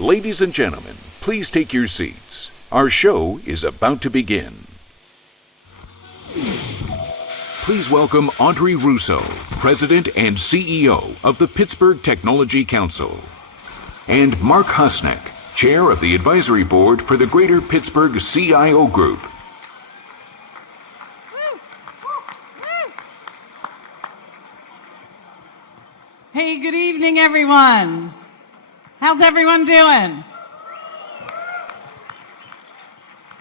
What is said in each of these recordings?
Ladies and gentlemen, please take your seats. Our show is about to begin. Please welcome Audrey Russo, President and CEO of the Pittsburgh Technology Council, and Mark Husnick, Chair of the Advisory Board for the Greater Pittsburgh CIO Group. Hey, good evening, everyone. How's everyone doing?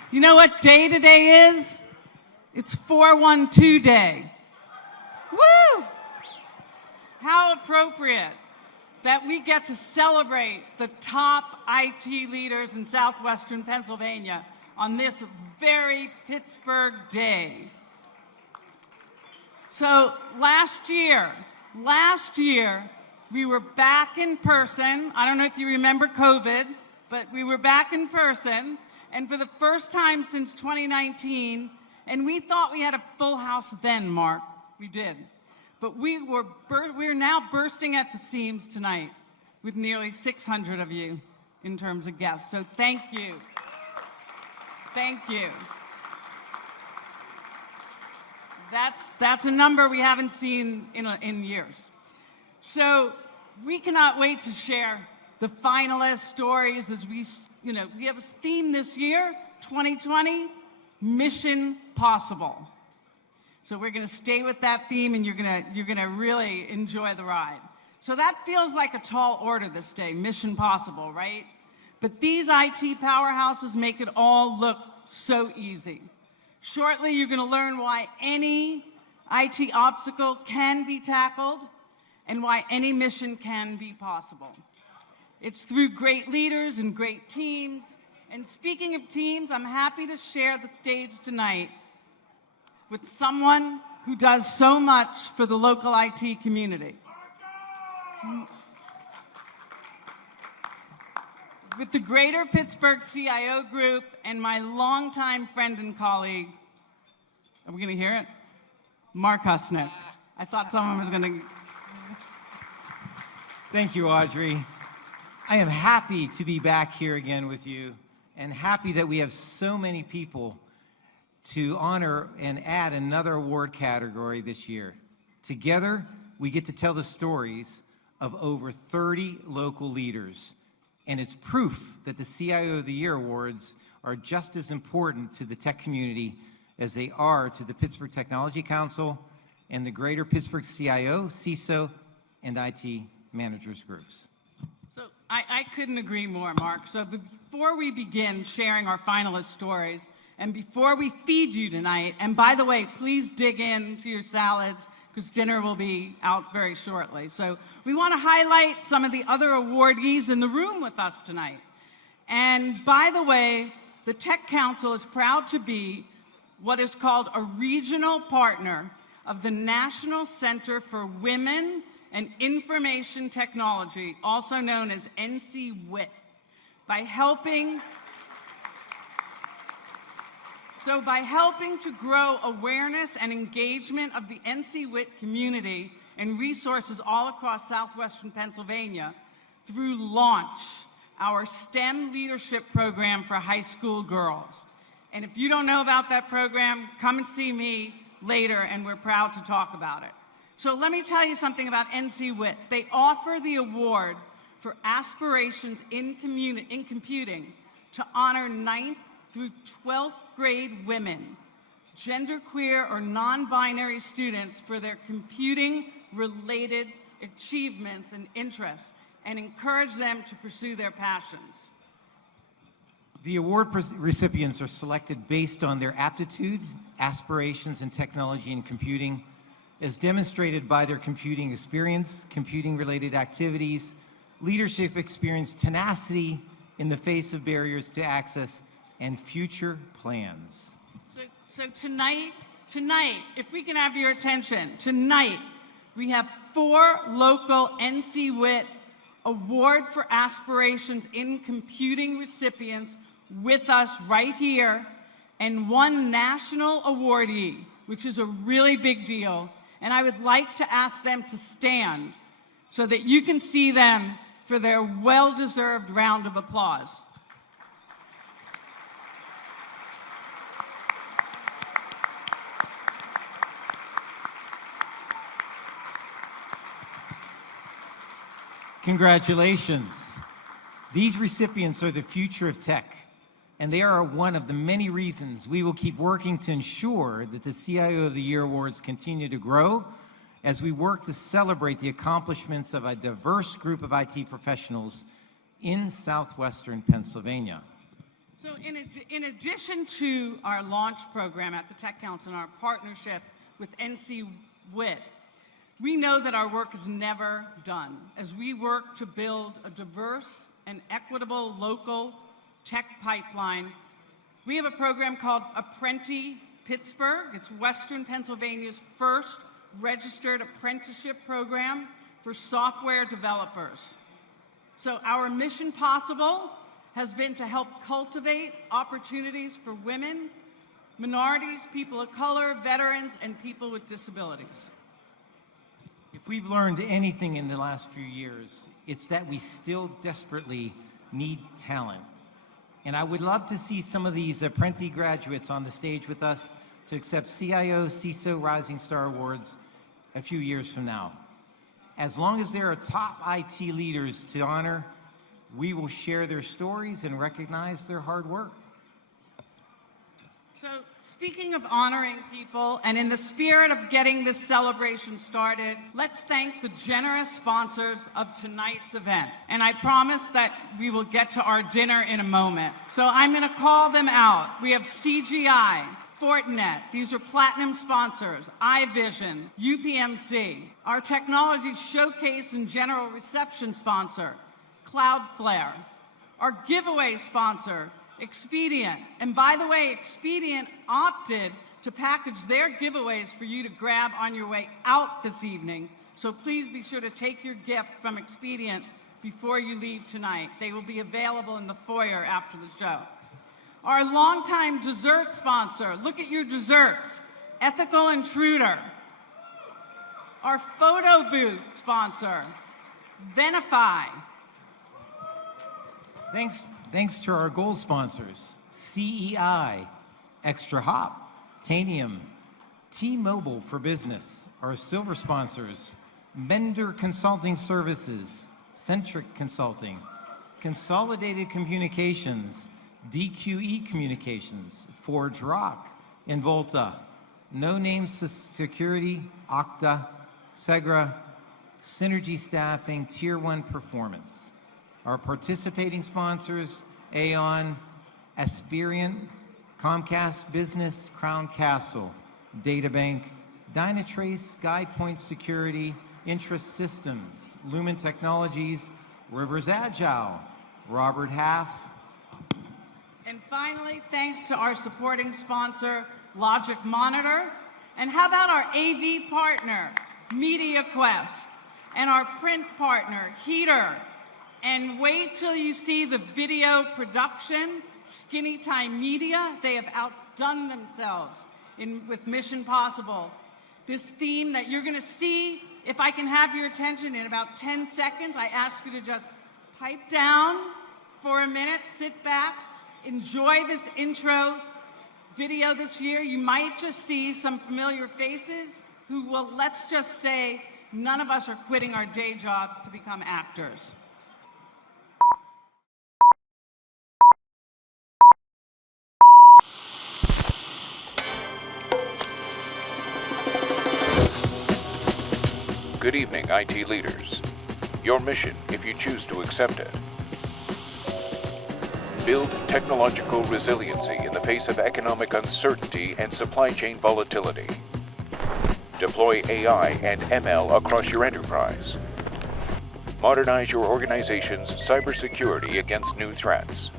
You know what day today is? It's 412 Day. Woo! How appropriate that we get to celebrate the top IT leaders in southwestern Pennsylvania on this very Pittsburgh day. So last year, we were back in person. I don't know if you remember COVID, but we were back in person, and for the first time since 2019, and we thought we had a full house then, Mark. We did. But we're now bursting at the seams tonight with nearly 600 of you in terms of guests. So thank you. Thank you. That's a number we haven't seen in years. So we cannot wait to share the finalist stories as we have a theme this year, 2020, Mission Possible. So we're going to stay with that theme, and you're going to really enjoy the ride. So that feels like a tall order this day, Mission Possible, right? But these IT powerhouses make it all look so easy. Shortly, you're going to learn why any IT obstacle can be tackled and why any mission can be possible. It's through great leaders and great teams. And speaking of teams, I'm happy to share the stage tonight with someone who does so much for the local IT community. With the Greater Pittsburgh CIO Group and my longtime friend and colleague, are we going to hear it? Mark Husnick. I thought someone was going to... Thank you, Audrey. I am happy to be back here again with you, and happy that we have so many people to honor and add another award category this year. Together, we get to tell the stories of over 30 local leaders, and it's proof that the CIO of the Year Awards are just as important to the tech community as they are to the Pittsburgh Technology Council and the Greater Pittsburgh CIO, CISO, and IT managers groups. So I couldn't agree more, Mark. So before we begin sharing our finalist stories, and before we feed you tonight, and by the way, please dig into your salads because dinner will be out very shortly. So we want to highlight some of the other awardees in the room with us tonight. And by the way, the Tech Council is proud to be what is called a regional partner of the National Center for Women and Information Technology, also known as NCWIT, by helping to grow awareness and engagement of the NCWIT community and resources all across southwestern Pennsylvania through Launch, our STEM leadership program for high school girls. And if you don't know about that program, come and see me later, and we're proud to talk about it. So let me tell you something about NCWIT. They offer the award for aspirations in computing to honor 9th through 12th grade women, genderqueer or non-binary students for their computing-related achievements and interests, and encourage them to pursue their passions. The award recipients are selected based on their aptitude, aspirations in technology and computing, as demonstrated by their computing experience, computing-related activities, leadership experience, tenacity in the face of barriers to access, and future plans. So tonight, if we can have your attention, tonight we have 4 local NCWIT Award for Aspirations in Computing recipients with us right here, and 1 national awardee, which is a really big deal. And I would like to ask them to stand so that you can see them for their well-deserved round of applause. Congratulations. These recipients are the future of tech, and they are one of the many reasons we will keep working to ensure that the CIO of the Year Awards continue to grow as we work to celebrate the accomplishments of a diverse group of IT professionals in southwestern Pennsylvania. So in addition to our launch program at the Tech Council and our partnership with NC WIT, we know that our work is never done as we work to build a diverse and equitable local tech pipeline. We have a program called Apprenti Pittsburgh. It's Western Pennsylvania's first registered apprenticeship program for software developers. So our mission possible has been to help cultivate opportunities for women, minorities, people of color, veterans, and people with disabilities. If we've learned anything in the last few years, it's that we still desperately need talent. And I would love to see some of these Apprenti graduates on the stage with us to accept CIO, CISO Rising Star Awards a few years from now. As long as there are top IT leaders to honor, we will share their stories and recognize their hard work. So speaking of honoring people, and in the spirit of getting this celebration started, let's thank the generous sponsors of tonight's event. And I promise that we will get to our dinner in a moment. So I'm going to call them out. We have CGI, Fortinet, these are platinum sponsors, iVision, UPMC, our technology showcase and general reception sponsor, Cloudflare, our giveaway sponsor, Expedient. And by the way, Expedient opted to package their giveaways for you to grab on your way out this evening. So please be sure to take your gift from Expedient before you leave tonight. They will be available in the foyer after the show. Our longtime dessert sponsor, look at your desserts, Ethical Intruder. Our photo booth sponsor, Venify. Thanks to our gold sponsors, CEI, Extra Hop, Tanium, T-Mobile for Business, our silver sponsors, Vendor Consulting Services, Centric Consulting, Consolidated Communications, DQE Communications, Forge Rock, Involta, No Name Security, Okta, Segra, Synergy Staffing, Tier 1 Performance. Our participating sponsors, Aon, Aspiriant, Comcast Business, Crown Castle, DataBank, Dynatrace, GuidePoint Security, Interest Systems, Lumen Technologies, Rivers Agile, Robert Half. And finally, thanks to our supporting sponsor, Logic Monitor. And how about our AV partner, MediaQuest, and our print partner, Heater. And wait till you see the video production, Skinny Time Media. They have outdone themselves with Mission Possible. This theme that you're going to see, if I can have your attention in about 10 seconds, I ask you to just pipe down for a minute, sit back, enjoy this intro video this year. You might just see some familiar faces who will, let's just say, none of us are quitting our day jobs to become actors. Good evening, IT leaders. Your mission, if you choose to accept it. Build technological resiliency in the face of economic uncertainty and supply chain volatility. Deploy AI and ML across your enterprise. Modernize your organization's cybersecurity against new threats.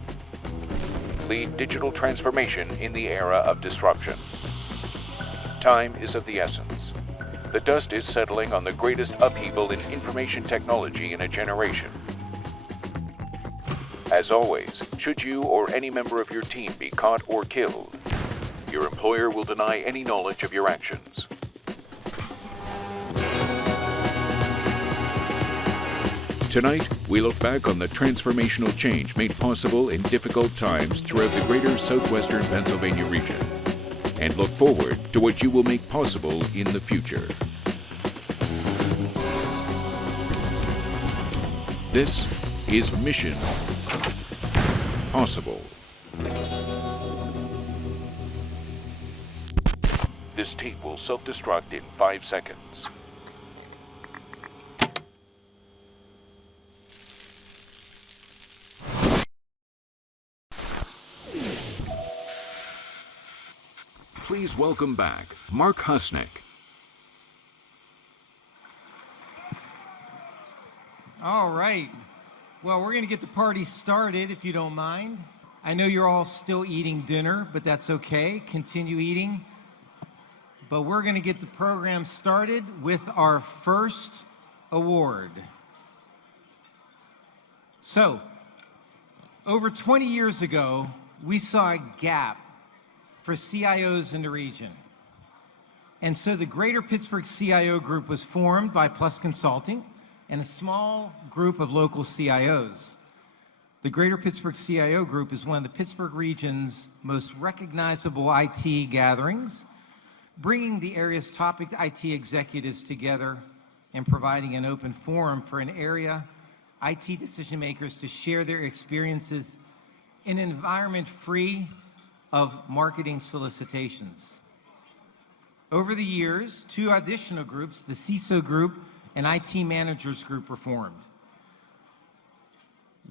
Lead digital transformation in the era of disruption. Time is of the essence. The dust is settling on the greatest upheaval in information technology in a generation. As always, should you or any member of your team be caught or killed, your employer will deny any knowledge of your actions. Tonight, we look back on the transformational change made possible in difficult times throughout the greater southwestern Pennsylvania region, and look forward to what you will make possible in the future. This is Mission Possible. This tape will self-destruct in 5 seconds. Please welcome back Mark Husnick. All right. Well, we're going to get the party started, if you don't mind. I know you're all still eating dinner, but that's okay. Continue eating. But we're going to get the program started with our first award. So, over 20 years ago, we saw a gap for CIOs in the region. And so the Greater Pittsburgh CIO Group was formed by Plus Consulting and a small group of local CIOs. The Greater Pittsburgh CIO Group is one of the Pittsburgh region's most recognizable IT gatherings, bringing the area's top IT executives together and providing an open forum for an area IT decision makers to share their experiences in an environment free of marketing solicitations. Over the years, 2 additional groups, the CISO group and IT managers group, were formed.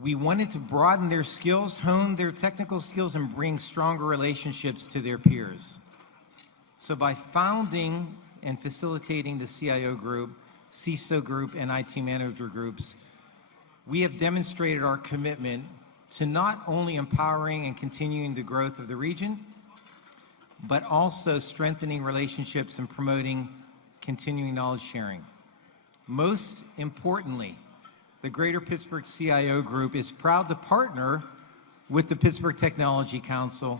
We wanted to broaden their skills, hone their technical skills, and bring stronger relationships to their peers. So by founding and facilitating the CIO group, CISO group, and IT manager groups, we have demonstrated our commitment to not only empowering and continuing the growth of the region, but also strengthening relationships and promoting continuing knowledge sharing. Most importantly, the Greater Pittsburgh CIO Group is proud to partner with the Pittsburgh Technology Council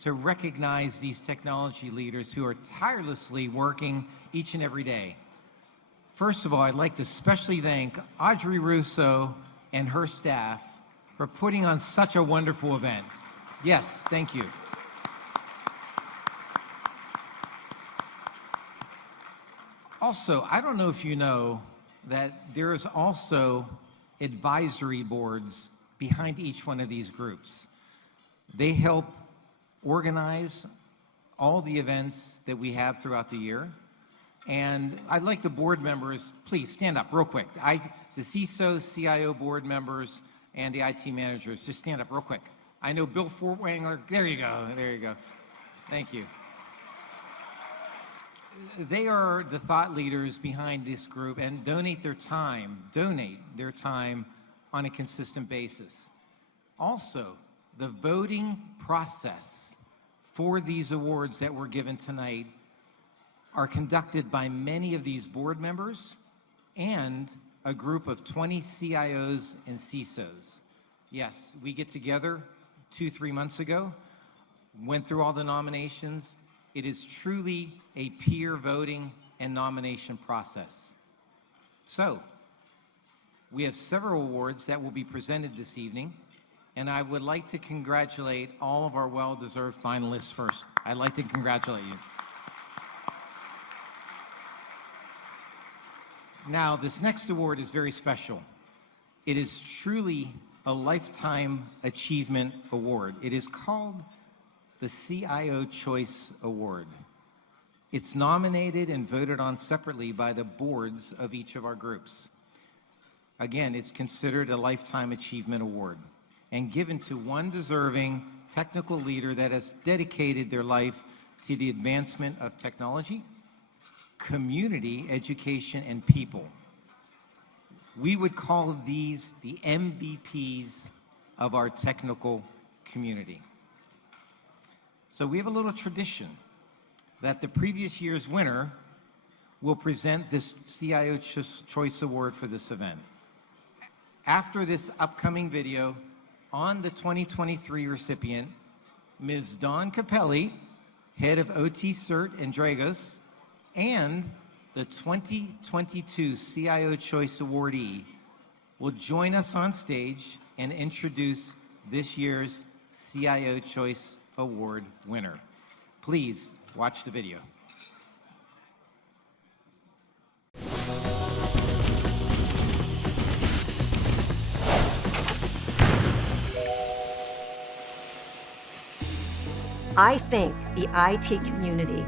to recognize these technology leaders who are tirelessly working each and every day. First of all, I'd like to especially thank Audrey Russo and her staff for putting on such a wonderful event. Yes, thank you. Also, I don't know if you know that there is also advisory boards behind each one of these groups. They help organize all the events that we have throughout the year. And I'd like the board members, please stand up real quick. The CISO, CIO board members, and the IT managers, just stand up real quick. I know Bill Fortwangler, there you go, there you go. Thank you. They are the thought leaders behind this group and donate their time on a consistent basis. Also, the voting process for these awards that were given tonight are conducted by many of these board members and a group of 20 CIOs and CISOs. Yes, we get together 2-3 months ago, went through all the nominations. It is truly a peer voting and nomination process. So, we have several awards that will be presented this evening, and I would like to congratulate all of our well-deserved finalists first. I'd like to congratulate you. Now, this next award is very special. It is truly a Lifetime Achievement Award. It is called the CIO Choice Award. It's nominated and voted on separately by the boards of each of our groups. Again, it's considered a Lifetime Achievement Award and given to one deserving technical leader that has dedicated their life to the advancement of technology, community, education, and people. We would call these the MVPs of our technical community. So we have a little tradition that the previous year's winner will present this CIO Choice Award for this event. After this upcoming video, on the 2023 recipient, Ms. Dawn Capelli, head of OT CERT and Dragos, and the 2022 CIO Choice awardee, will join us on stage and introduce this year's CIO Choice Award winner. Please watch the video. I think the IT community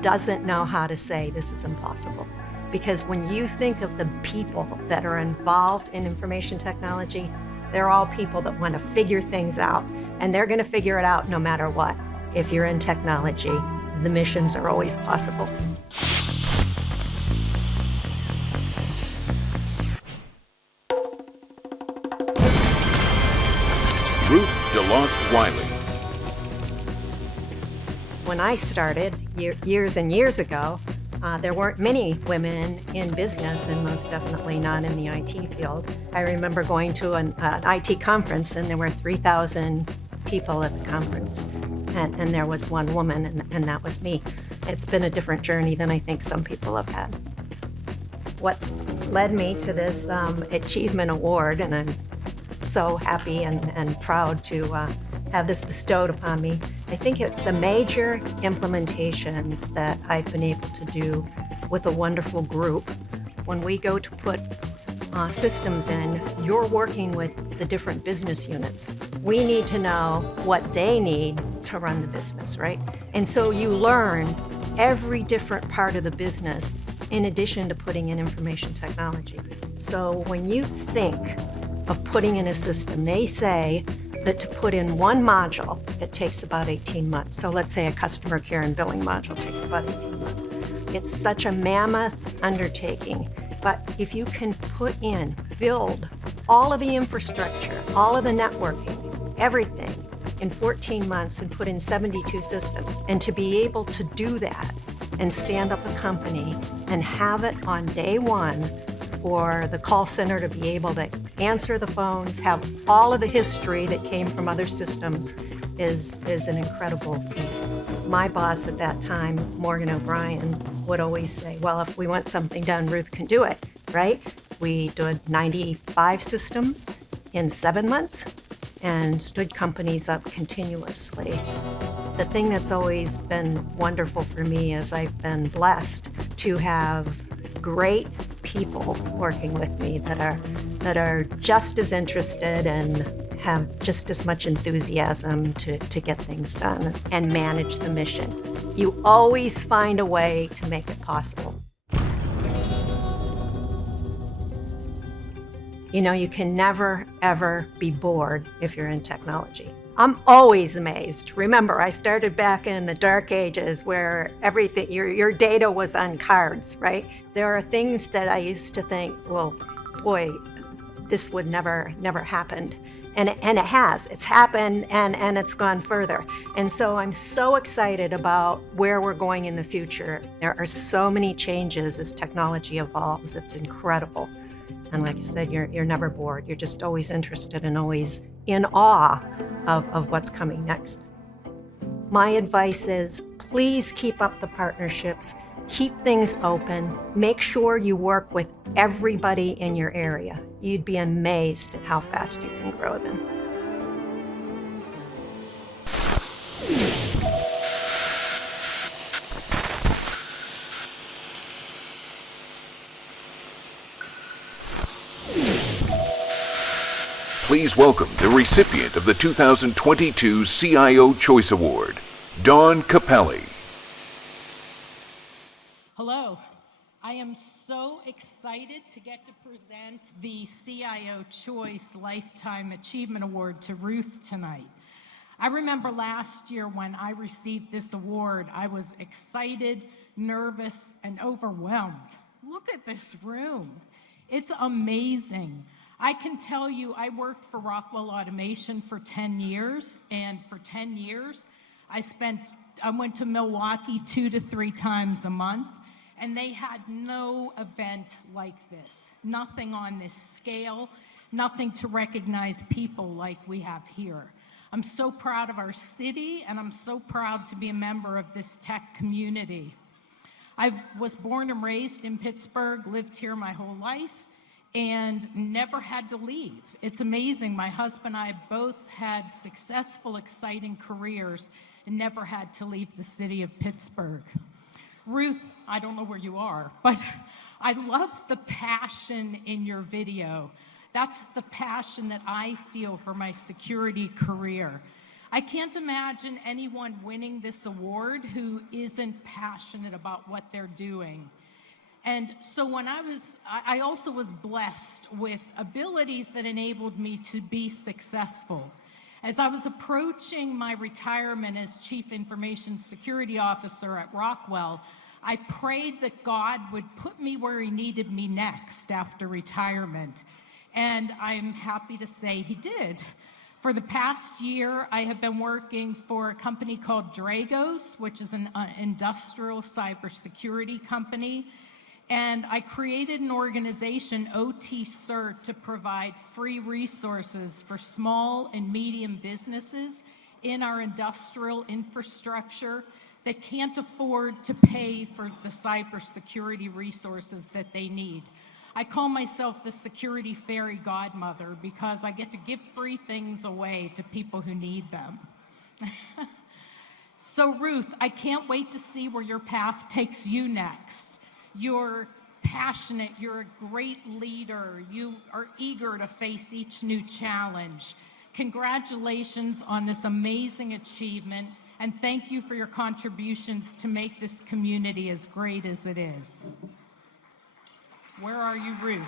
doesn't know how to say this is impossible. Because when you think of the people that are involved in information technology, they're all people that want to figure things out, and they're going to figure it out no matter what. If you're in technology, the missions are always possible. Ruth DeLost Wiley. When I started years and years ago, there weren't many women in business, and most definitely not in the IT field. I remember going to an IT conference, and there were 3,000 people at the conference, and there was one woman, and that was me. It's been a different journey than I think some people have had. What's led me to this achievement award, and I'm so happy and proud to have this bestowed upon me. I think it's the major implementations that I've been able to do with a wonderful group. When we go to put systems in, you're working with the different business units. We need to know what they need to run the business, right? And so you learn every different part of the business in addition to putting in information technology. So when you think of putting in a system, they say that to put in one module, it takes about 18 months. So let's say a customer care and billing module takes about 18 months. It's such a mammoth undertaking, but if you can build all of the infrastructure, all of the networking, everything in 14 months and put in 72 systems, and to be able to do that and stand up a company and have it on day one for the call center to be able to answer the phones, have all of the history that came from other systems is an incredible feat. My boss at that time, Morgan O'Brien, would always say, well, if we want something done, Ruth can do it, right? We did 95 systems in 7 months and stood companies up continuously. The thing that's always been wonderful for me is I've been blessed to have great people working with me that are just as interested and have just as much enthusiasm to get things done and manage the mission. You always find a way to make it possible. You know, you can never, ever be bored if you're in technology. I'm always amazed. Remember, I started back in the dark ages where everything, your data was on cards, right? There are things that I used to think, well, boy, this would never happen. And it has. It's happened and it's gone further. And so I'm so excited about where we're going in the future. There are so many changes as technology evolves. It's incredible. And like I said, you're never bored. You're just always interested and always in awe of what's coming next. My advice is please keep up the partnerships, keep things open, make sure you work with everybody in your area. You'd be amazed at how fast you can grow then. Please welcome the recipient of the 2022 CIO Choice Award, Dawn Capelli. Hello. I am so excited to get to present the CIO Choice Lifetime Achievement Award to Ruth tonight. I remember last year when I received this award, I was excited, nervous, and overwhelmed. Look at this room. It's amazing. I can tell you I worked for Rockwell Automation for 10 years, and for 10 years I went to Milwaukee 2 to 3 times a month, and they had no event like this. Nothing on this scale, nothing to recognize people like we have here. I'm so proud of our city, and I'm so proud to be a member of this tech community. I was born and raised in Pittsburgh, lived here my whole life, and never had to leave. It's amazing. My husband and I both had successful, exciting careers and never had to leave the city of Pittsburgh. Ruth, I don't know where you are, but I love the passion in your video. That's the passion that I feel for my security career. I can't imagine anyone winning this award who isn't passionate about what they're doing. And so when I also was blessed with abilities that enabled me to be successful. As I was approaching my retirement as Chief Information Security Officer at Rockwell, I prayed that God would put me where he needed me next after retirement. And I'm happy to say he did. For the past year, I have been working for a company called Dragos, which is an industrial cybersecurity company. And I created an organization, OT CERT, to provide free resources for small and medium businesses in our industrial infrastructure that can't afford to pay for the cybersecurity resources that they need. I call myself the security fairy godmother because I get to give free things away to people who need them. So Ruth, I can't wait to see where your path takes you next. You're passionate, you're a great leader, you are eager to face each new challenge. Congratulations on this amazing achievement, and thank you for your contributions to make this community as great as it is. Where are you, Ruth?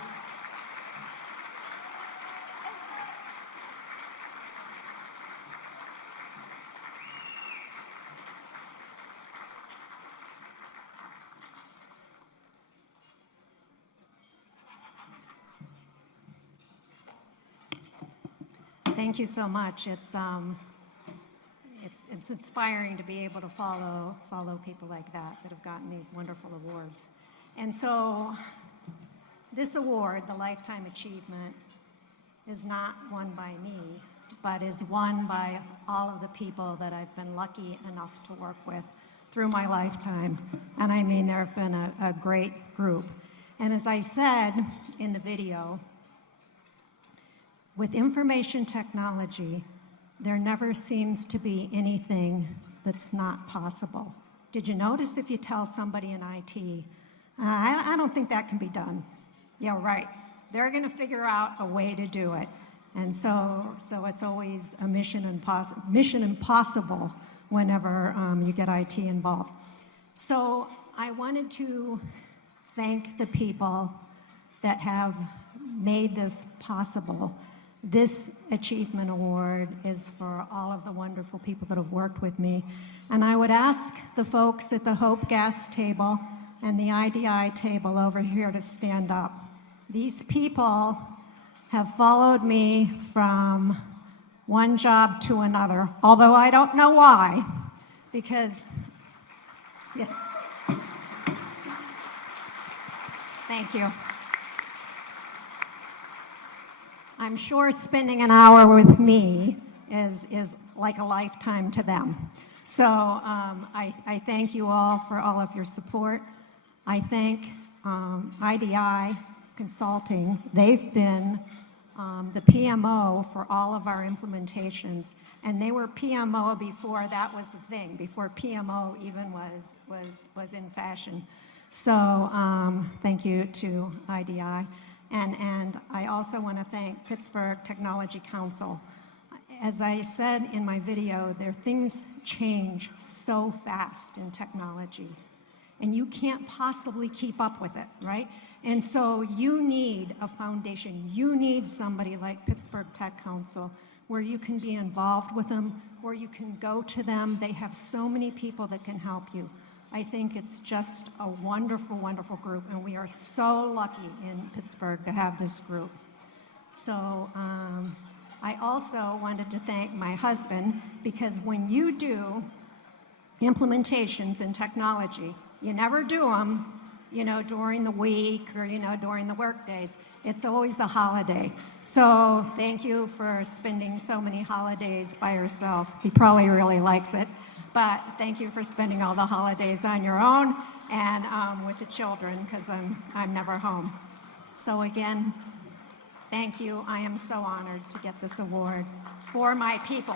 Thank you so much. It's inspiring to be able to follow people like that have gotten these wonderful awards. And so this award, the Lifetime Achievement, is not won by me, but is won by all of the people that I've been lucky enough to work with through my lifetime. And I mean, there have been a great group. And as I said in the video, with information technology, there never seems to be anything that's not possible. Did you notice if you tell somebody in IT, I don't think that can be done? Yeah, right. They're going to figure out a way to do it. And so it's always a mission impossible whenever you get IT involved. So I wanted to thank the people that have made this possible. This achievement award is for all of the wonderful people that have worked with me. And I would ask the folks at the Hope Gas table and the IDI table over here to stand up. These people have followed me from one job to another, although I don't know why, because, yes. Thank you. I'm sure spending an hour with me is like a lifetime to them. So I thank you all for all of your support. I thank IDI Consulting. They've been the PMO for all of our implementations, and they were PMO before that was the thing, before PMO even was in fashion. So thank you to IDI. And I also want to thank Pittsburgh Technology Council. As I said in my video, things change so fast in technology, and you can't possibly keep up with it, right? And so you need a foundation. You need somebody like Pittsburgh Tech Council where you can be involved with them, where you can go to them. They have so many people that can help you. I think it's just a wonderful, wonderful group, and we are so lucky in Pittsburgh to have this group. So I also wanted to thank my husband, because when you do implementations in technology, you never do them, during the week or, during the work days. It's always a holiday. So thank you for spending so many holidays by yourself. He probably really likes it. But thank you for spending all the holidays on your own and with the children, because I'm never home. So again, Thank you. I am so honored to get this award for my people.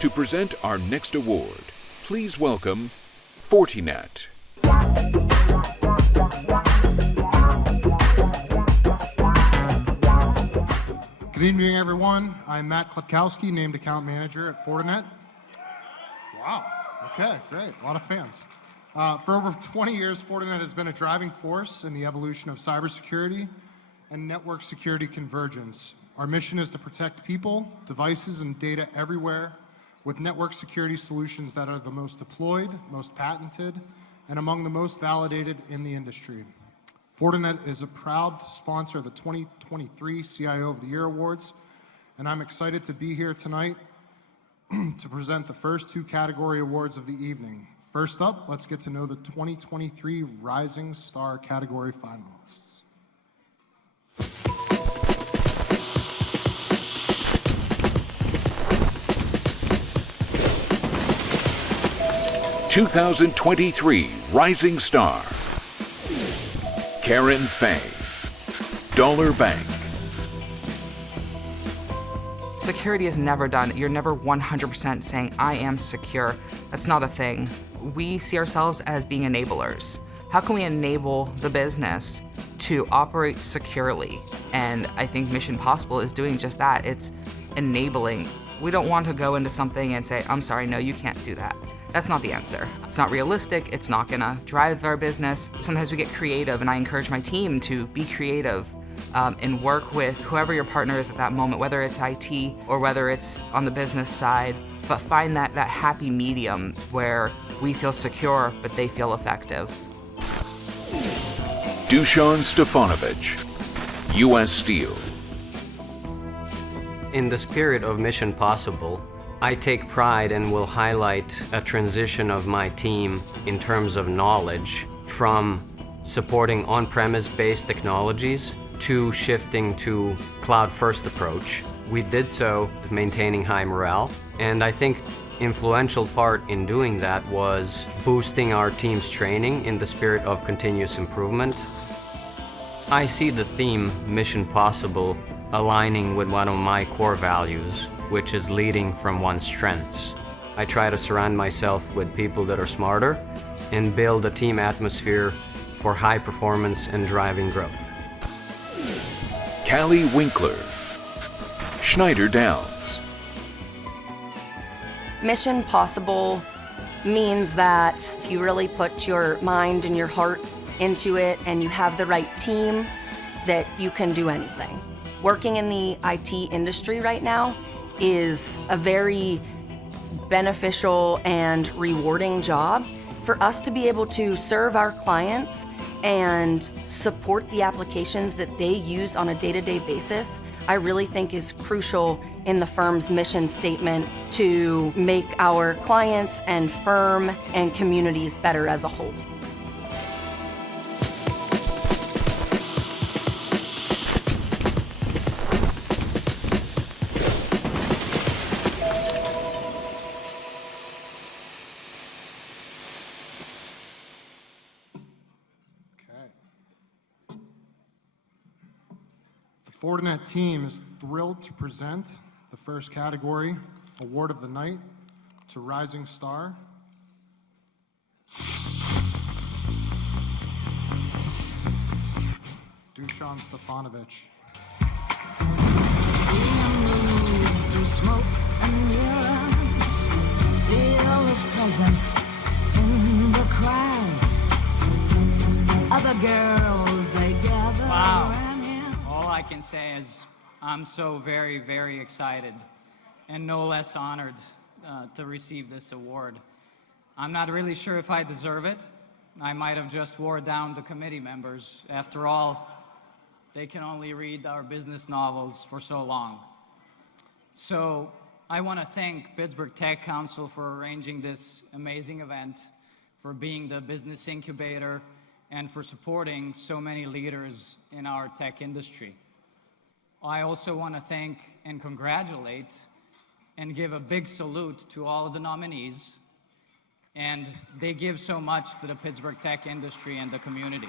'To present our next award, please welcome Fortinet. Good evening, everyone. I'm Matt Klapkowski, named Account Manager at Fortinet. Wow, okay, great, a lot of fans. For over 20 years, Fortinet has been a driving force in the evolution of cybersecurity and network security convergence. Our mission is to protect people, devices, and data everywhere with network security solutions that are the most deployed, most patented, and among the most validated in the industry. Fortinet is a proud sponsor of the 2023 CIO of the Year Awards, and I'm excited to be here tonight to present the first two category awards of the evening. First up, let's get to know the 2023 Rising Star category finalists. 2023 Rising Star, Karen Fay, Dollar Bank. Security is never done. You're never 100% saying, I am secure. That's not a thing. We see ourselves as being enablers. How can we enable the business to operate securely? And I think Mission Possible is doing just that. It's enabling. We don't want to go into something and say, I'm sorry, no, you can't do that. That's not the answer. It's not realistic. It's not gonna drive our business. Sometimes we get creative, and I encourage my team to be creative and work with whoever your partner is at that moment, whether it's IT or whether it's on the business side, but find that happy medium where we feel secure, but they feel effective. Dusan Stefanovic, U.S. Steel. In the spirit of Mission Possible, I take pride and will highlight a transition of my team in terms of knowledge from supporting on-premise based technologies to shifting to cloud-first approach. We did so maintaining high morale, and I think influential part in doing that was boosting our team's training in the spirit of continuous improvement. I see the theme Mission Possible aligning with one of my core values, which is leading from one's strengths. I try to surround myself with people that are smarter and build a team atmosphere for high performance and driving growth. Callie Winkler, Schneider Downs. Mission Possible means that if you really put your mind and your heart into it and you have the right team, that you can do anything. Working in the IT industry right now is a very beneficial and rewarding job. For us to be able to serve our clients and support the applications that they use on a day-to-day basis, I really think is crucial in the firm's mission statement to make our clients and firm and communities better as a whole. The Fortinet team is thrilled to present the first category award of the night to Rising Star. Dusan Stefanovic. Through smoke and mirrors, feel his presence in the crowd. Other girls, they gather around him. All I can say is I'm so very, very excited and no less honored to receive this award. I'm not really sure if I deserve it. I might have just wore down the committee members. After all, they can only read our business novels for so long. So I want to thank Pittsburgh Tech Council for arranging this amazing event, for being the business incubator, and for supporting so many leaders in our tech industry. I also want to thank and congratulate and give a big salute to all of the nominees, and they give so much to the Pittsburgh tech industry and the community.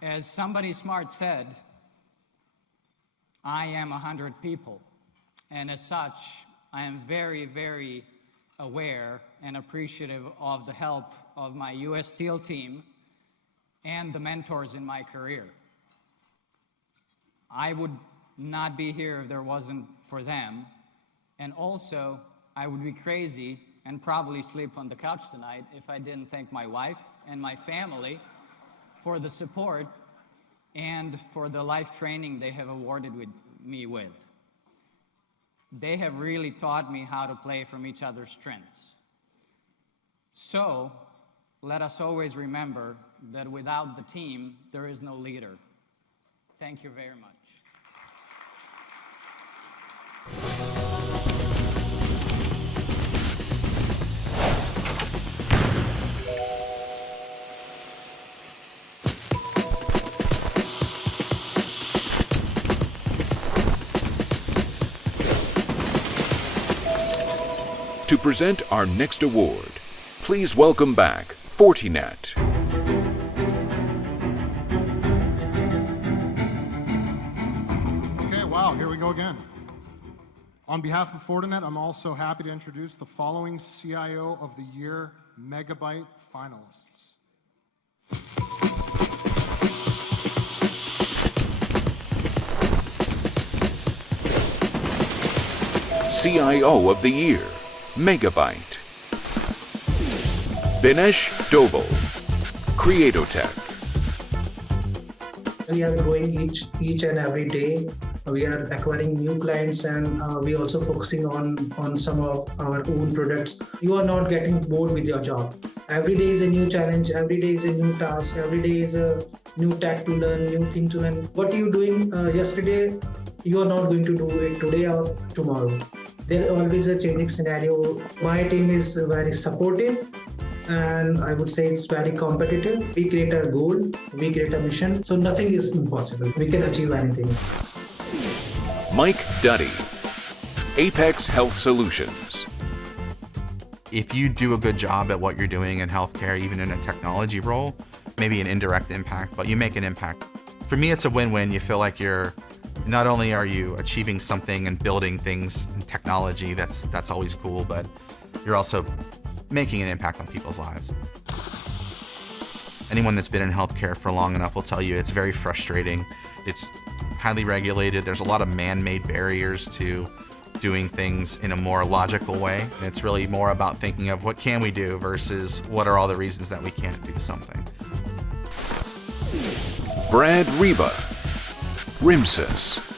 As somebody smart said, I am 100 people, and as such, I am very, very aware and appreciative of the help of my US Steel team and the mentors in my career. I would not be here if there wasn't for them, and also I would be crazy and probably sleep on the couch tonight if I didn't thank my wife and my family for the support and for the life training they have awarded me with. They have really taught me how to play from each other's strengths. So, let us always remember that without the team, there is no leader. Thank you very much. To present our next award, please welcome back Fortinet. Okay, wow, here we go again. On behalf of Fortinet, I'm also happy to introduce the following CIO of the Year Megabyte finalists. CIO of the Year, Megabyte. Binesh Doval, Creatotech. We are growing each and every day. We are acquiring new clients, and we are also focusing on some of our own products. You are not getting bored with your job. Every day is a new challenge. Every day is a new task. Every day is a new tech to learn, new thing to learn. What you doing yesterday, you are not going to do it today or tomorrow. There is always a changing scenario. My team is very supportive, and I would say it's very competitive. We create a goal, we create a mission, so nothing is impossible. We can achieve anything. Mike Duddy, Apex Health Solutions. If you do a good job at what you're doing in healthcare, even in a technology role, maybe an indirect impact, but you make an impact. For me, it's a win-win. You feel like not only are you achieving something and building things in technology, that's always cool, but you're also making an impact on people's lives. Anyone that's been in healthcare for long enough will tell you it's very frustrating. It's highly regulated. There's a lot of man-made barriers to doing things in a more logical way. And it's really more about thinking of what can we do versus what are all the reasons that we can't do something. Brad Reba, RIMSYS.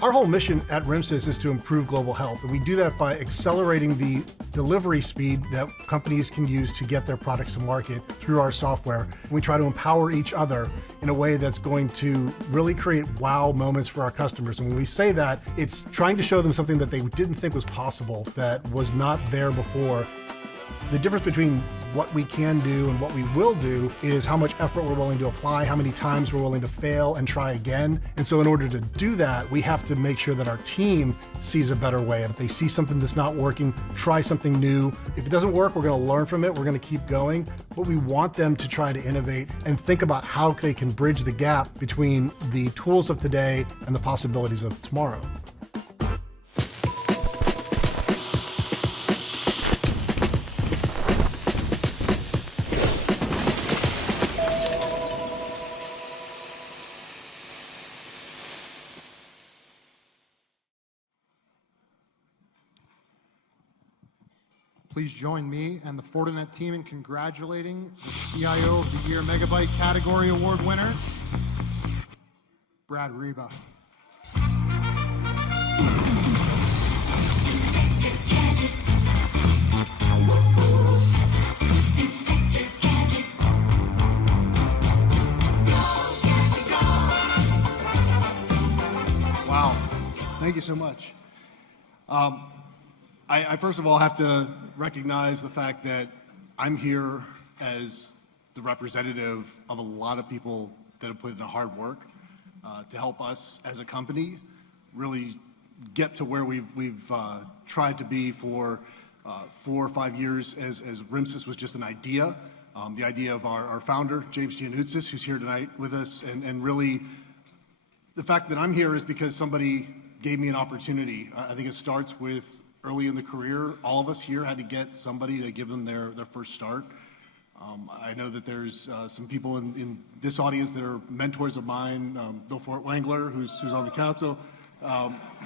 Our whole mission at RIMSYS is to improve global health, and we do that by accelerating the delivery speed that companies can use to get their products to market through our software. And we try to empower each other in a way that's going to really create wow moments for our customers. And when we say that, it's trying to show them something that they didn't think was possible, that was not there before. The difference between what we can do and what we will do is how much effort we're willing to apply, how many times we're willing to fail and try again. And so in order to do that, we have to make sure that our team sees a better way. If they see something that's not working, try something new. If it doesn't work, we're going to learn from it. We're going to keep going. But we want them to try to innovate and think about how they can bridge the gap between the tools of today and the possibilities of tomorrow. Please join me and the Fortinet team in congratulating the CIO of the Year Megabyte Category Award winner, Brad Reba. Thank you so much. I first of all have to recognize the fact that I'm here as the representative of a lot of people that have put in the hard work to help us as a company really get to where we've tried to be for 4 or 5 years as RIMSYS was just an idea. The idea of our founder, James Giannoutzis, who's here tonight with us, and really the fact that I'm here is because somebody gave me an opportunity. I think it starts with early in the career. All of us here had to get somebody to give them their first start. I know that there's some people in this audience that are mentors of mine, Bill Fort-Wangler, who's on the council,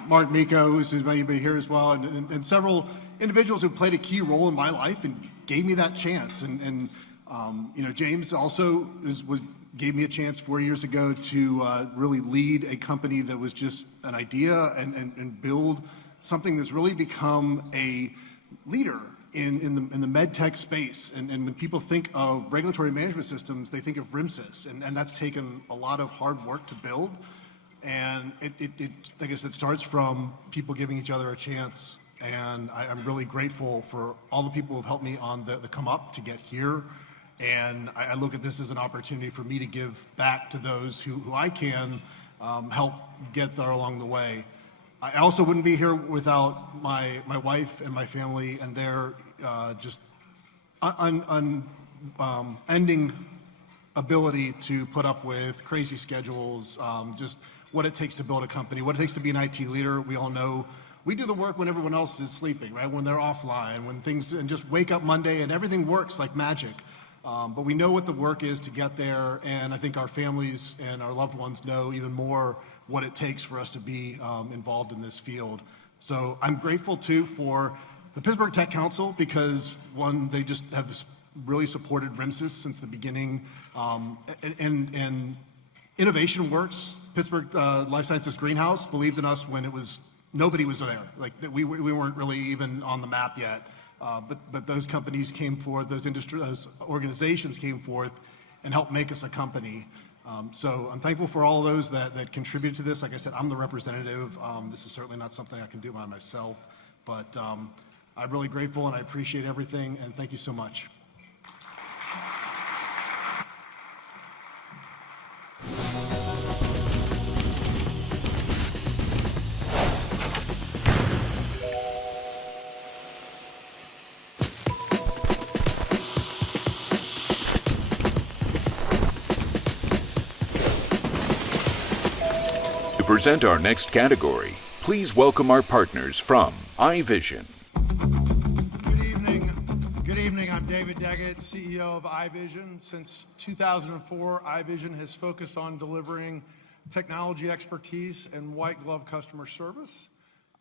Mark Miko, who's maybe here as well, and several individuals who played a key role in my life and gave me that chance. And you know, James also gave me a chance 4 years ago to really lead a company that was just an idea and build something that's really become a leader in the med tech space. And when people think of regulatory management systems, they think of RIMSYS, and that's taken a lot of hard work to build. And it like I said, starts from people giving each other a chance. And I'm really grateful for all the people who have helped me on the come up to get here. And I look at this as an opportunity for me to give back to those who I can help get there along the way. I also wouldn't be here without my wife and my family and their just unending ability to put up with crazy schedules, just what it takes to build a company, what it takes to be an IT leader. We all know we do the work when everyone else is sleeping, right? When they're offline, when things, and just wake up Monday and everything works like magic. But we know what the work is to get there, and I think our families and our loved ones know even more what it takes for us to be involved in this field. So I'm grateful too for the Pittsburgh Tech Council because one, they just have really supported RIMSYS since the beginning, and innovation works. Pittsburgh Life Sciences Greenhouse believed in us when nobody was there. Like we weren't really even on the map yet. But those companies came forth, those organizations came forth and helped make us a company. So I'm thankful for all those that contributed to this. Like I said, I'm the representative. This is certainly not something I can do by myself, but I'm really grateful and I appreciate everything, and thank you so much. To present our next category, please welcome our partners from iVision. Good evening. I'm David Deggett, CEO of iVision. Since 2004, iVision has focused on delivering technology expertise and white glove customer service.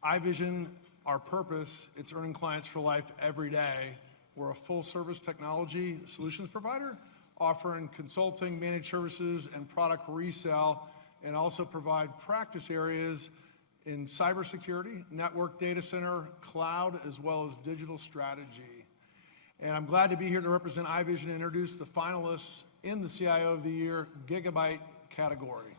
iVision, our purpose, it's earning clients for life every day. We're a full service technology solutions provider, offering consulting, managed services, and product resale, and also provide practice areas in cybersecurity, network data center, cloud, as well as digital strategy. And I'm glad to be here to represent iVision and introduce the finalists in the CIO of the Year Gigabyte category.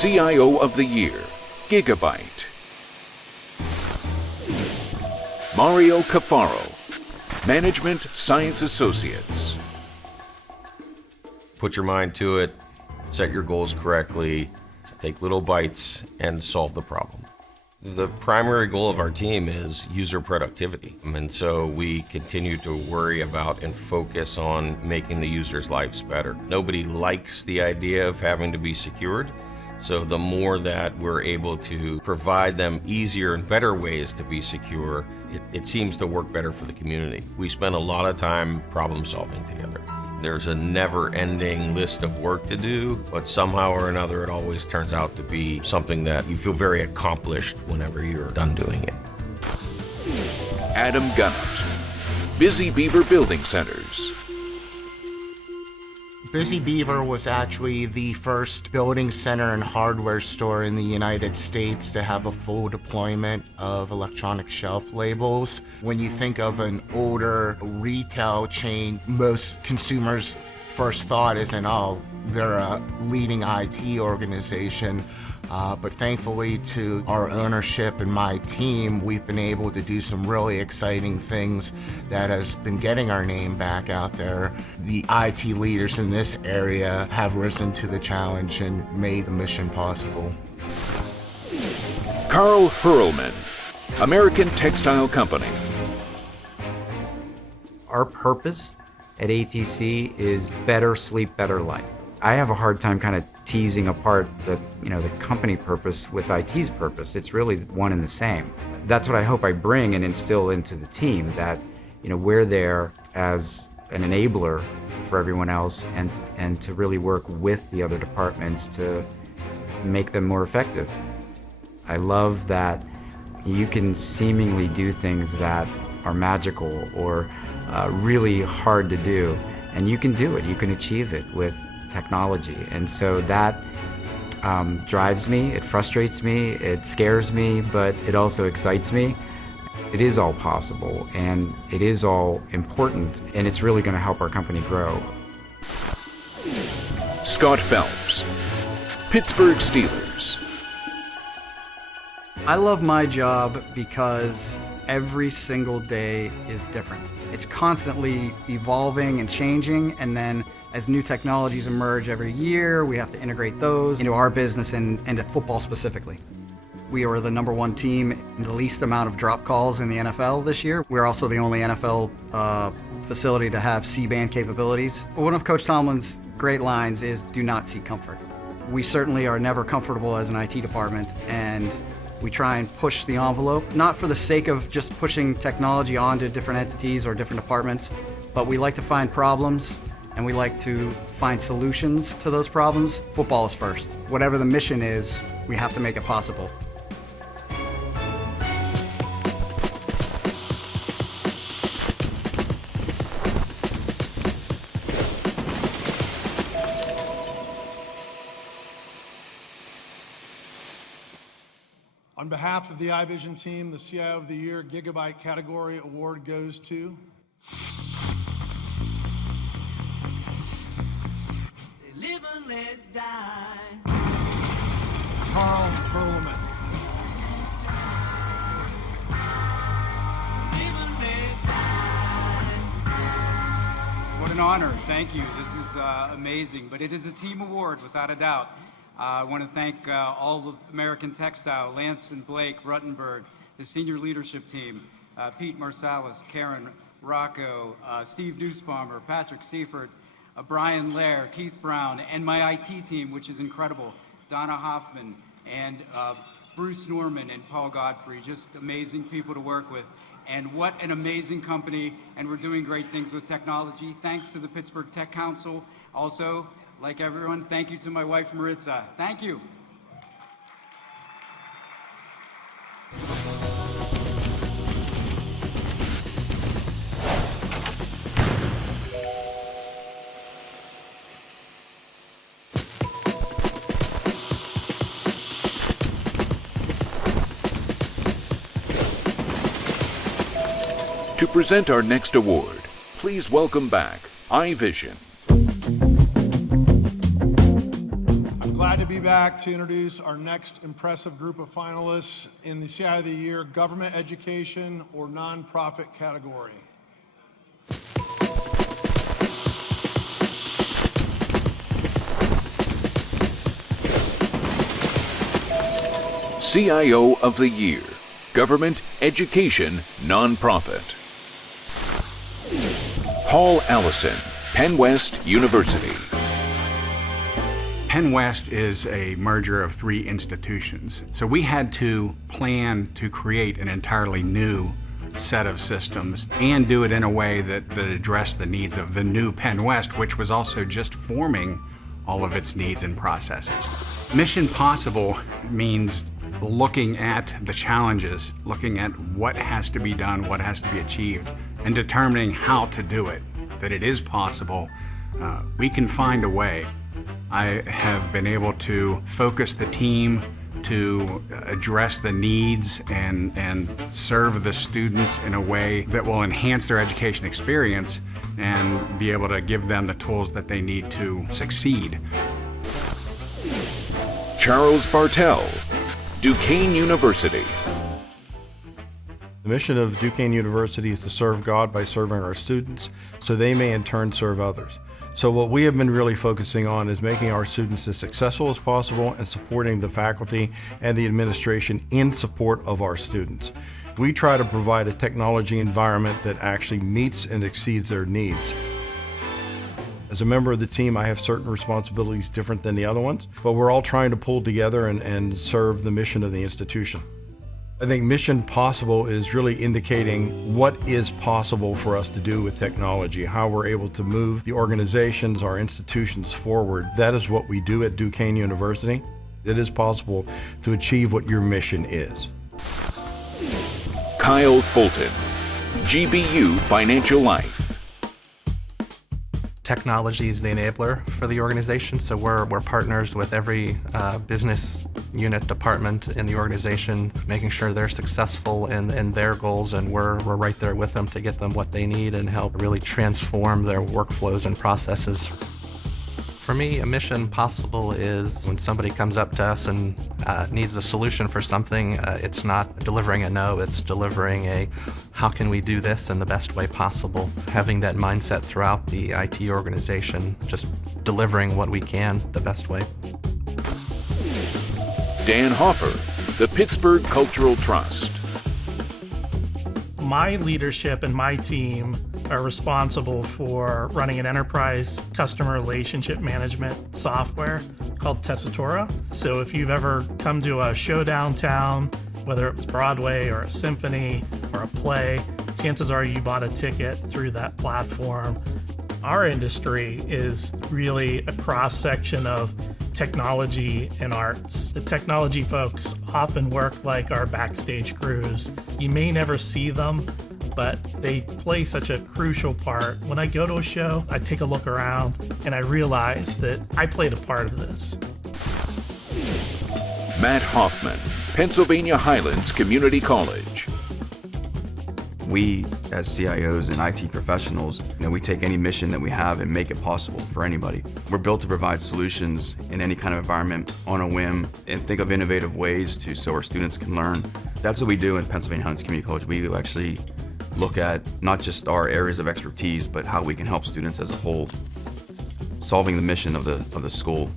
CIO of the Year, Gigabyte. Mario Cafaro, Management Science Associates. Put your mind to it, set your goals correctly, take little bites, and solve the problem. The primary goal of our team is user productivity, and so we continue to worry about and focus on making the users' lives better. Nobody likes the idea of having to be secured, so the more that we're able to provide them easier and better ways to be secure, it seems to work better for the community. We spend a lot of time problem solving together. There's a never-ending list of work to do, but somehow or another it always turns out to be something that you feel very accomplished whenever you're done doing it. Adam Gunnett, Busy Beaver Building Centers. Busy Beaver was actually the first building center and hardware store in the United States to have a full deployment of electronic shelf labels. When you think of an older retail chain, most consumers' first thought isn't, oh, they're a leading IT organization. But thankfully to our ownership and my team, we've been able to do some really exciting things that has been getting our name back out there. The IT leaders in this area have risen to the challenge and made the mission possible. Carl Hurlman, American Textile Company. Our purpose at ATC is better sleep, better life. I have a hard time kind of teasing apart the company purpose with IT's purpose. It's really one and the same. That's what I hope I bring and instill into the team, that we're there as an enabler for everyone else and to really work with the other departments to make them more effective. I love that you can seemingly do things that are magical or really hard to do, and you can do it, you can achieve it with technology. And so that drives me, it frustrates me, it scares me, but it also excites me. It is all possible, and it is all important, and it's really going to help our company grow. Scott Phelps, Pittsburgh Steelers. I love my job because every single day is different. It's constantly evolving and changing, and then as new technologies emerge every year, we have to integrate those into our business and into football specifically. We are the #1 team in the least amount of drop calls in the NFL this year. We're also the only NFL facility to have C-band capabilities. One of Coach Tomlin's great lines is, "Do not seek comfort." We certainly are never comfortable as an IT department, and we try and push the envelope, not for the sake of just pushing technology onto different entities or different departments, but we like to find problems and we like to find solutions to those problems. Football is first. Whatever the mission is, we have to make it possible. On behalf of the iVision team, the CIO of the Year Gigabyte Category Award goes to Live and let die. Carl Hurlman. Live and let die. What an honor. Thank you. This is amazing. But it is a team award, without a doubt. I want to thank all of American Textile, Lance and Blake Ruttenberg, the senior leadership team, Pete Marsalis, Karen Rocco, Steve Nussbaumer, Patrick Seifert, Brian Lair, Keith Brown, and my IT team, which is incredible, Donna Hoffman, and Bruce Norman and Paul Godfrey, just amazing people to work with. And what an amazing company, and we're doing great things with technology. Thanks to the Pittsburgh Tech Council. Also, like everyone, thank you to my wife, Maritza. Thank you. To present our next award, please welcome back iVision. I'm glad to be back to introduce our next impressive group of finalists in the CIO of the Year Government Education or Nonprofit category. CIO of the Year, Government Education Nonprofit. Paul Allison, Penn West University. Penn West is a merger of 3 institutions, so we had to plan to create an entirely new set of systems and do it in a way that addressed the needs of the new Penn West, which was also just forming all of its needs and processes. Mission Possible means looking at the challenges, looking at what has to be done, what has to be achieved, and determining how to do it, that it is possible, we can find a way. I have been able to focus the team to address the needs and serve the students in a way that will enhance their education experience and be able to give them the tools that they need to succeed. Charles Bartel, Duquesne University. The mission of Duquesne University is to serve God by serving our students so they may in turn serve others. So what we have been really focusing on is making our students as successful as possible and supporting the faculty and the administration in support of our students. We try to provide a technology environment that actually meets and exceeds their needs. As a member of the team, I have certain responsibilities different than the other ones, but we're all trying to pull together and serve the mission of the institution. I think Mission Possible is really indicating what is possible for us to do with technology, how we're able to move the organizations, our institutions forward. That is what we do at Duquesne University. It is possible to achieve what your mission is. Kyle Fulton, GBU Financial Life. Technology is the enabler for the organization, so we're partners with every business unit department in the organization, making sure they're successful in their goals, and we're right there with them to get them what they need and help really transform their workflows and processes. For me, a mission possible is when somebody comes up to us and needs a solution for something, it's not delivering a no, it's delivering a how can we do this in the best way possible. Having that mindset throughout the IT organization, just delivering what we can the best way. Dan Hoffer, the Pittsburgh Cultural Trust. My leadership and my team are responsible for running an enterprise customer relationship management software called Tessitura. So if you've ever come to a show downtown, whether it was Broadway or a symphony or a play, chances are you bought a ticket through that platform. Our industry is really a cross-section of technology and arts. The technology folks often work like our backstage crews. You may never see them, but they play such a crucial part. When I go to a show, I take a look around and I realize that I played a part of this. Matt Hoffman, Pennsylvania Highlands Community College. We, as CIOs and IT professionals, we take any mission that we have and make it possible for anybody. We're built to provide solutions in any kind of environment on a whim and think of innovative ways so our students can learn. That's what we do in Pennsylvania Highlands Community College. We actually look at not just our areas of expertise, but how we can help students as a whole. Solving the mission of the school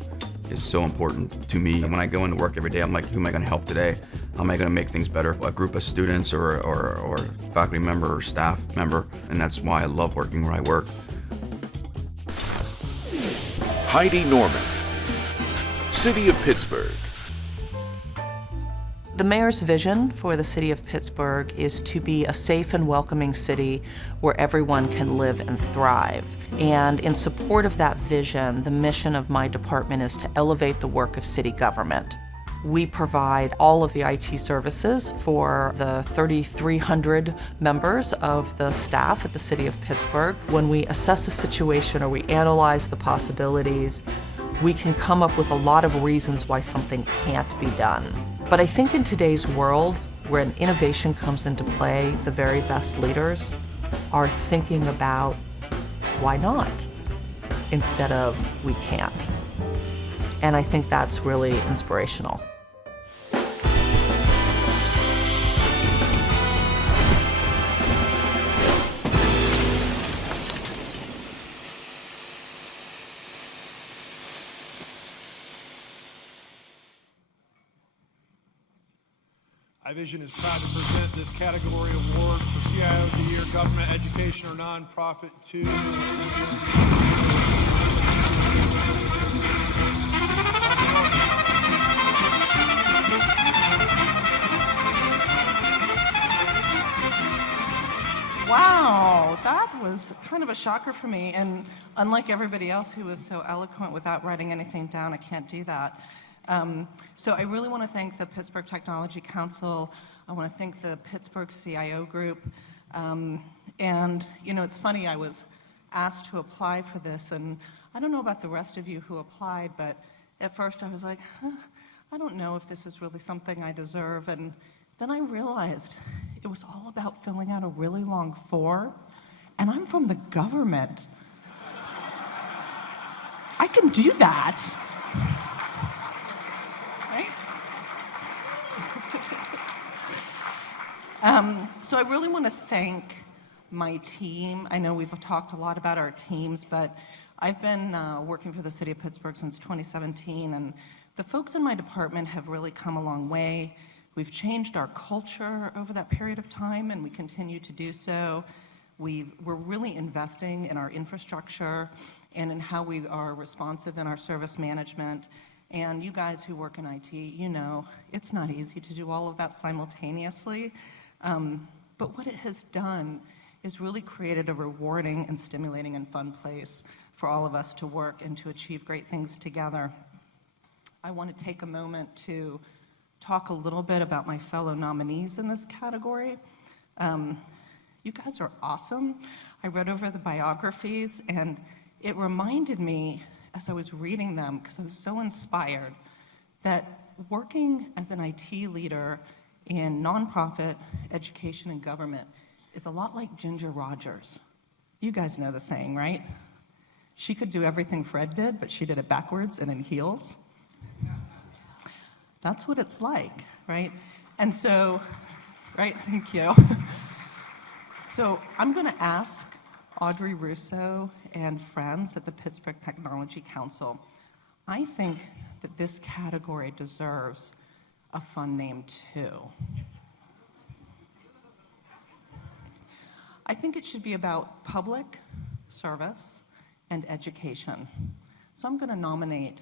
is so important to me. When I go into work every day, I'm like, who am I going to help today? How am I going to make things better for a group of students or faculty member or staff member? And that's why I love working where I work. Heidi Norman, City of Pittsburgh. The mayor's vision for the city of Pittsburgh is to be a safe and welcoming city where everyone can live and thrive. And in support of that vision, the mission of my department is to elevate the work of city government. We provide all of the IT services for the 3,300 members of the staff at the city of Pittsburgh. When we assess a situation or we analyze the possibilities, we can come up with a lot of reasons why something can't be done. But I think in today's world, where an innovation comes into play, the very best leaders are thinking about why not instead of we can't. And I think that's really inspirational. iVision is proud to present this category award for CIO of the Year, Government, Education, or Nonprofit to Wow, that was kind of a shocker for me. And unlike everybody else who was so eloquent without writing anything down, I can't do that. So I really want to thank the Pittsburgh Technology Council. I want to thank the Pittsburgh CIO group. And, you know, it's funny, I was asked to apply for this, and I don't know about the rest of you who applied, but at first I was like, I don't know if this is really something I deserve, and then I realized it was all about filling out a really long form, and I'm from the government. I can do that. Right? So I really want to thank my team. I know we've talked a lot about our teams, but I've been working for the city of Pittsburgh since 2017, and the folks in my department have really come a long way. We've changed our culture over that period of time, and we continue to do so. We're really investing in our infrastructure and in how we are responsive in our service management. And you guys who work in IT, you know, it's not easy to do all of that simultaneously. But what it has done is really created a rewarding and stimulating and fun place for all of us to work and to achieve great things together. I want to take a moment to talk a little bit about my fellow nominees in this category. You guys are awesome. I read over the biographies, and it reminded me, as I was reading them, because I was so inspired, that working as an IT leader in nonprofit, education, and government is a lot like Ginger Rogers. You guys know the saying, right? She could do everything Fred did, but she did it backwards and in heels. That's what it's like, right? And so, right, thank you. So I'm going to ask Audrey Russo and friends at the Pittsburgh Technology Council. I think that this category deserves a fun name too. I think it should be about public service and education. So I'm going to nominate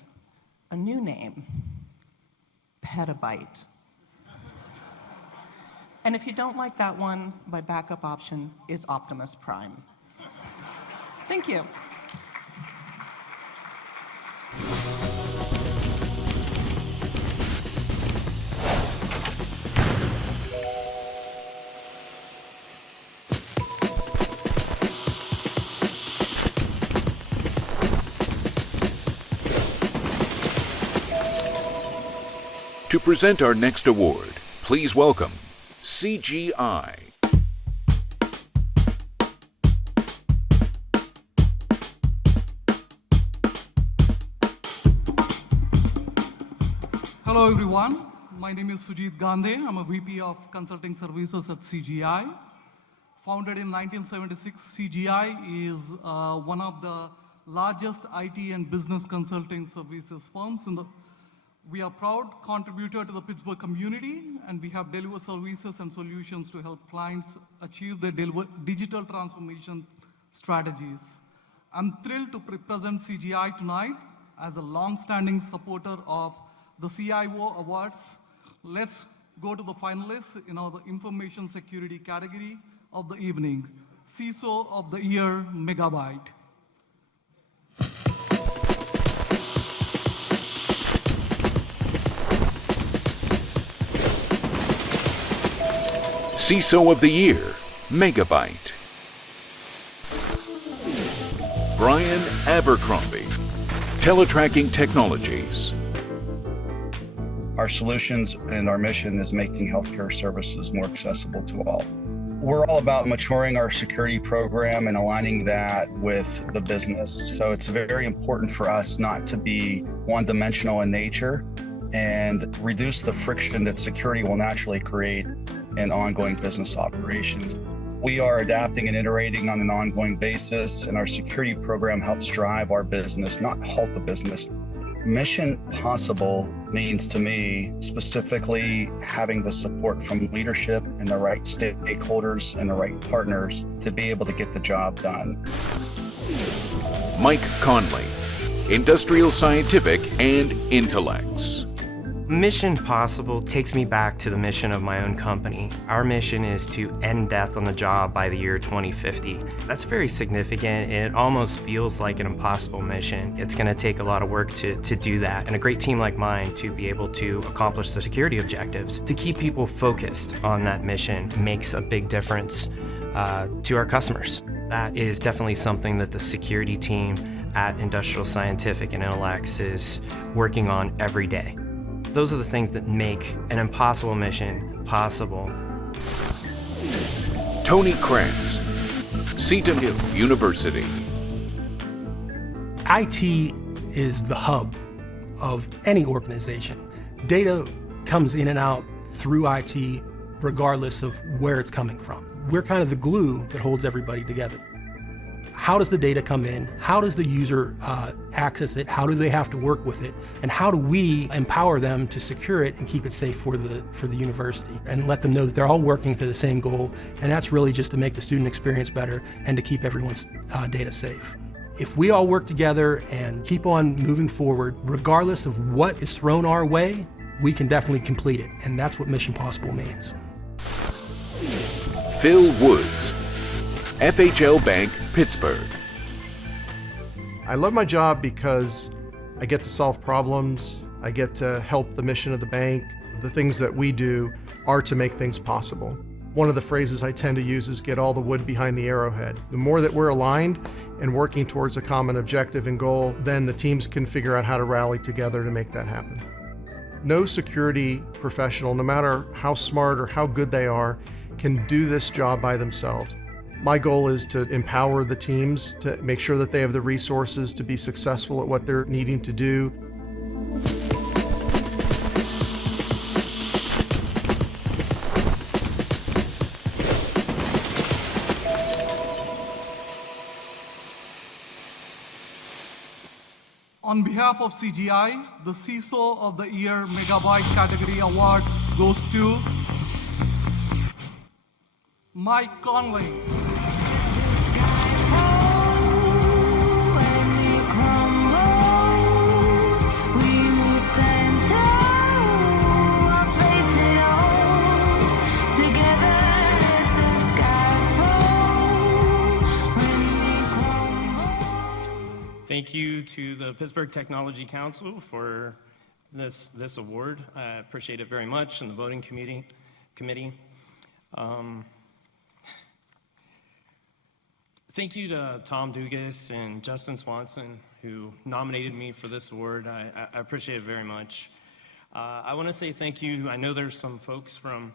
a new name, Petabyte. And if you don't like that one, my backup option is Optimus Prime. Thank you. To present our next award, please welcome CGI. Hello everyone, my name is Sujit Gandhe. I'm a VP of Consulting Services at CGI. Founded in 1976, CGI is one of the largest IT and business consulting services firms in the We are proud contributor to the Pittsburgh community, and we have delivered services and solutions to help clients achieve their digital transformation strategies. I'm thrilled to present CGI tonight as a long-standing supporter of the CIO Awards. Let's go to the finalists in the information security category of the evening. CISO of the Year, Megabyte. CISO of the Year, Megabyte. Brian Abercrombie, Teletracking Technologies. Our solutions and our mission is making healthcare services more accessible to all. We're all about maturing our security program and aligning that with the business. So it's very important for us not to be one-dimensional in nature and reduce the friction that security will naturally create in ongoing business operations. We are adapting and iterating on an ongoing basis, and our security program helps drive our business, not halt the business. Mission possible means to me specifically having the support from leadership and the right stakeholders and the right partners to be able to get the job done. Mike Conley, Industrial Scientific and Intellects. Mission Possible takes me back to the mission of my own company. Our mission is to end death on the job by the year 2050. That's very significant, and it almost feels like an impossible mission. It's going to take a lot of work to do that, and a great team like mine to be able to accomplish the security objectives. To keep people focused on that mission makes a big difference. to our customers. That is definitely something that the security team at Industrial Scientific and Intellects is working on every day. Those are the things that make an impossible mission possible. Tony Krantz, Seton Hill University. IT is the hub of any organization. Data comes in and out through IT regardless of where it's coming from. We're kind of the glue that holds everybody together. How does the data come in? How does the user access it? How do they have to work with it? And how do we empower them to secure it and keep it safe for the university and let them know that they're all working to the same goal? And that's really just to make the student experience better and to keep everyone's data safe. If we all work together and keep on moving forward, regardless of what is thrown our way, we can definitely complete it. And that's what Mission Possible means. Phil Woods, FHL Bank, Pittsburgh. I love my job because I get to solve problems, I get to help the mission of the bank. The things that we do are to make things possible. One of the phrases I tend to use is get all the wood behind the arrowhead. The more that we're aligned and working towards a common objective and goal, then the teams can figure out how to rally together to make that happen. No security professional, no matter how smart or how good they are, can do this job by themselves. My goal is to empower the teams to make sure that they have the resources to be successful at what they're needing to do. On behalf of CGI, the CISO of the Year Megabyte Category Award goes to Mike Conley. Thank you to the Pittsburgh Technology Council for this award. I appreciate it very much, and the voting committee. Thank you to Tom Dugas and Justin Swanson, who nominated me for this award. I appreciate it very much. I want to say thank you. I know there's some folks from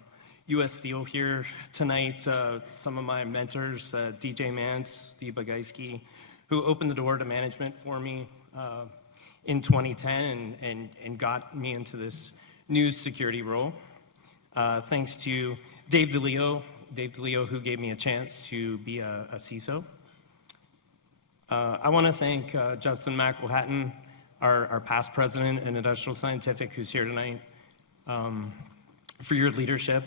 U.S. Steel here tonight, some of my mentors, DJ Mance, Steve Bagaiski, who opened the door to management for me in 2010 and got me into this new security role. Thanks to Dave DeLeo, who gave me a chance to be a CISO. I want to thank Justin McElhatton, our past president in Industrial Scientific, who's here tonight, for your leadership,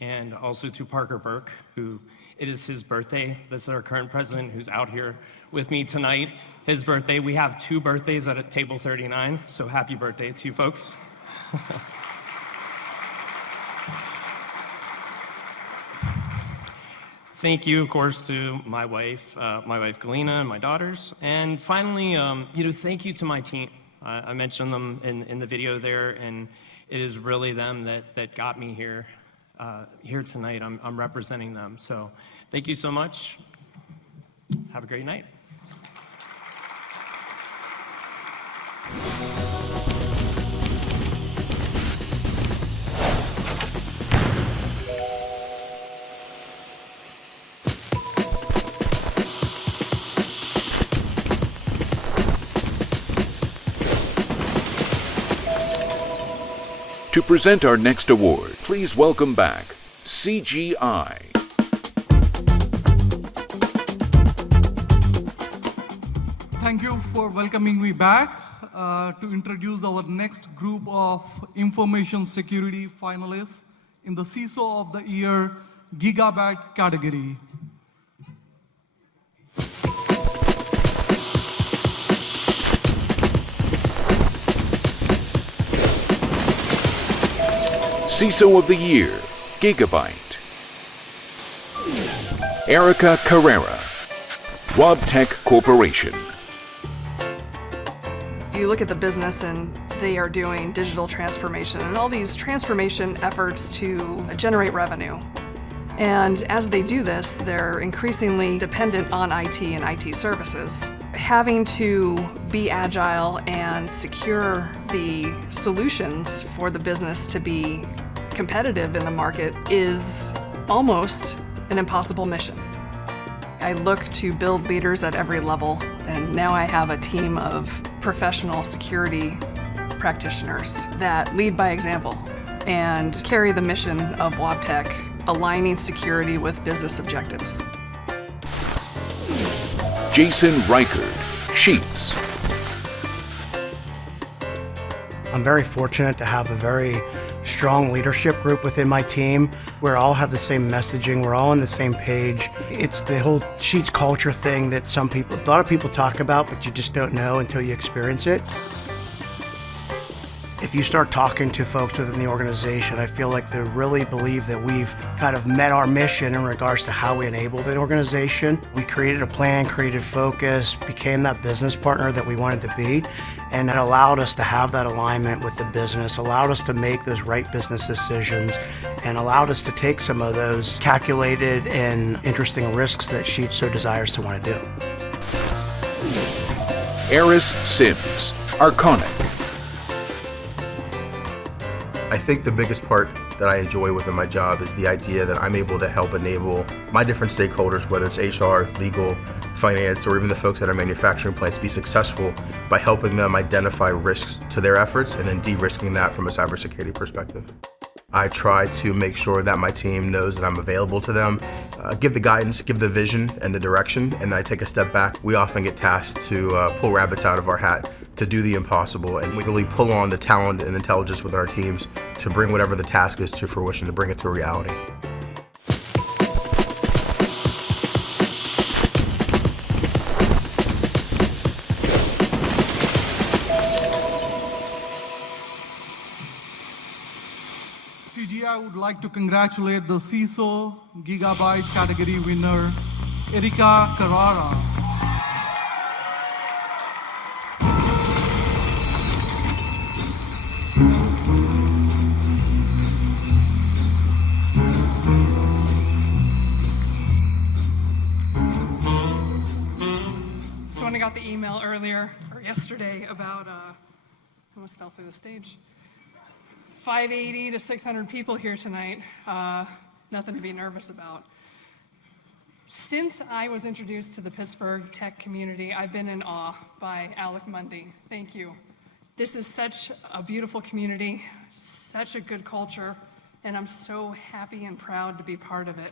and also to Parker Burke, who it is his birthday. This is our current president who's out here with me tonight. His birthday. We have 2 birthdays at table 39, so happy birthday to you folks. Thank you, of course, to my wife Galena, and my daughters. And finally, thank you to my team. I mentioned them in the video there, and it is really them that got me here tonight. I'm representing them. So thank you so much. Have a great night. To present our next award, please welcome back CGI. Thank you for welcoming me back to introduce our next group of information security finalists in the CISO of the Year Gigabyte category. CISO of the Year, Gigabyte. Erica Carrera, Wabtec Corporation. You look at the business and they are doing digital transformation and all these transformation efforts to generate revenue. And as they do this, they're increasingly dependent on IT and IT services. Having to be agile and secure the solutions for the business to be competitive in the market is almost an impossible mission. I look to build leaders at every level, and now I have a team of professional security practitioners that lead by example and carry the mission of Wabtec, aligning security with business objectives. Jason Reichard, Sheets. I'm very fortunate to have a very strong leadership group within my team. We all have the same messaging, we're all on the same page. It's the whole Sheets culture thing that a lot of people talk about, but you just don't know until you experience it. If you start talking to folks within the organization, I feel like they really believe that we've kind of met our mission in regards to how we enable the organization. We created a plan, created focus, became that business partner that we wanted to be, and it allowed us to have that alignment with the business, allowed us to make those right business decisions, and allowed us to take some of those calculated and interesting risks that Sheets so desires to want to do. Eris Sims, Arconic. I think the biggest part that I enjoy within my job is the idea that I'm able to help enable my different stakeholders, whether it's HR, legal, finance, or even the folks at our manufacturing plants, be successful by helping them identify risks to their efforts and then de-risking that from a cybersecurity perspective. I try to make sure that my team knows that I'm available to them, give the guidance, give the vision and the direction, and then I take a step back. We often get tasked to pull rabbits out of our hat to do the impossible, and we really pull on the talent and intelligence with our teams to bring whatever the task is to fruition, to bring it to reality. CGI would like to congratulate the CISO Gigabyte category winner, Erika Carrara. So when I got the email earlier, or yesterday, about, I almost fell through the stage, 580 to 600 people here tonight, nothing to be nervous about. Since I was introduced to the Pittsburgh tech community, I've been in awe by Alec Mundy. Thank you. This is such a beautiful community, such a good culture, and I'm so happy and proud to be part of it.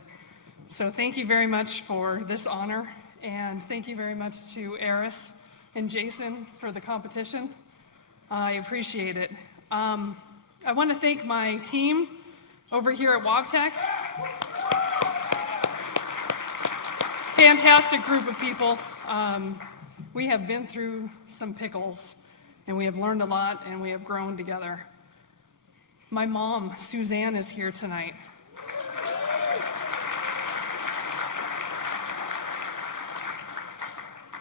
So thank you very much for this honor, and thank you very much to Eris and Jason for the competition. I appreciate it. I want to thank my team over here at Wabtec. Fantastic group of people. We have been through some pickles, and we have learned a lot, and we have grown together. My mom, Suzanne, is here tonight.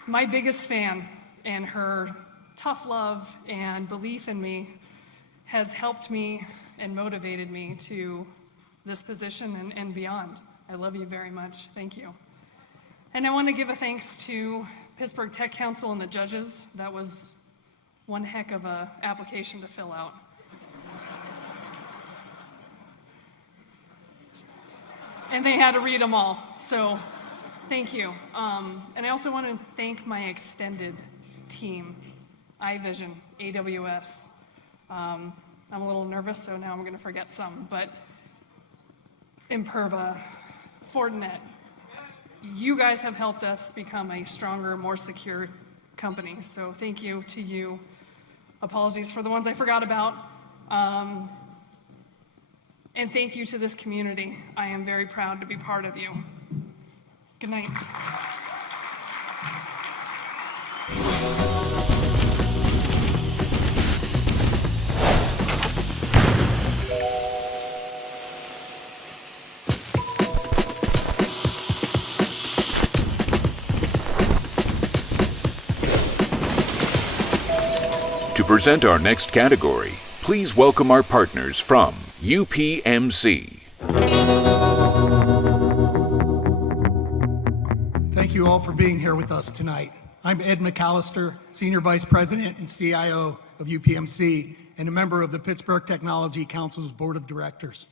My biggest fan, and her tough love and belief in me has helped me and motivated me to this position and beyond. I love you very much. Thank you. And I want to give a thanks to Pittsburgh Tech Council and the judges. That was one heck of an application to fill out. And they had to read them all, so thank you. And I also want to thank my extended team, iVision, AWS. I'm a little nervous, so now I'm going to forget some, but Imperva, Fortinet, you guys have helped us become a stronger, more secure company. So thank you to you. Apologies for the ones I forgot about. And thank you to this community. I am very proud to be part of you. Good night. To present our next category, please welcome our partners from UPMC. Thank you all for being here with us tonight. I'm Ed McAllister, Senior Vice President and CIO of UPMC and a member of the Pittsburgh Technology Council's Board of Directors.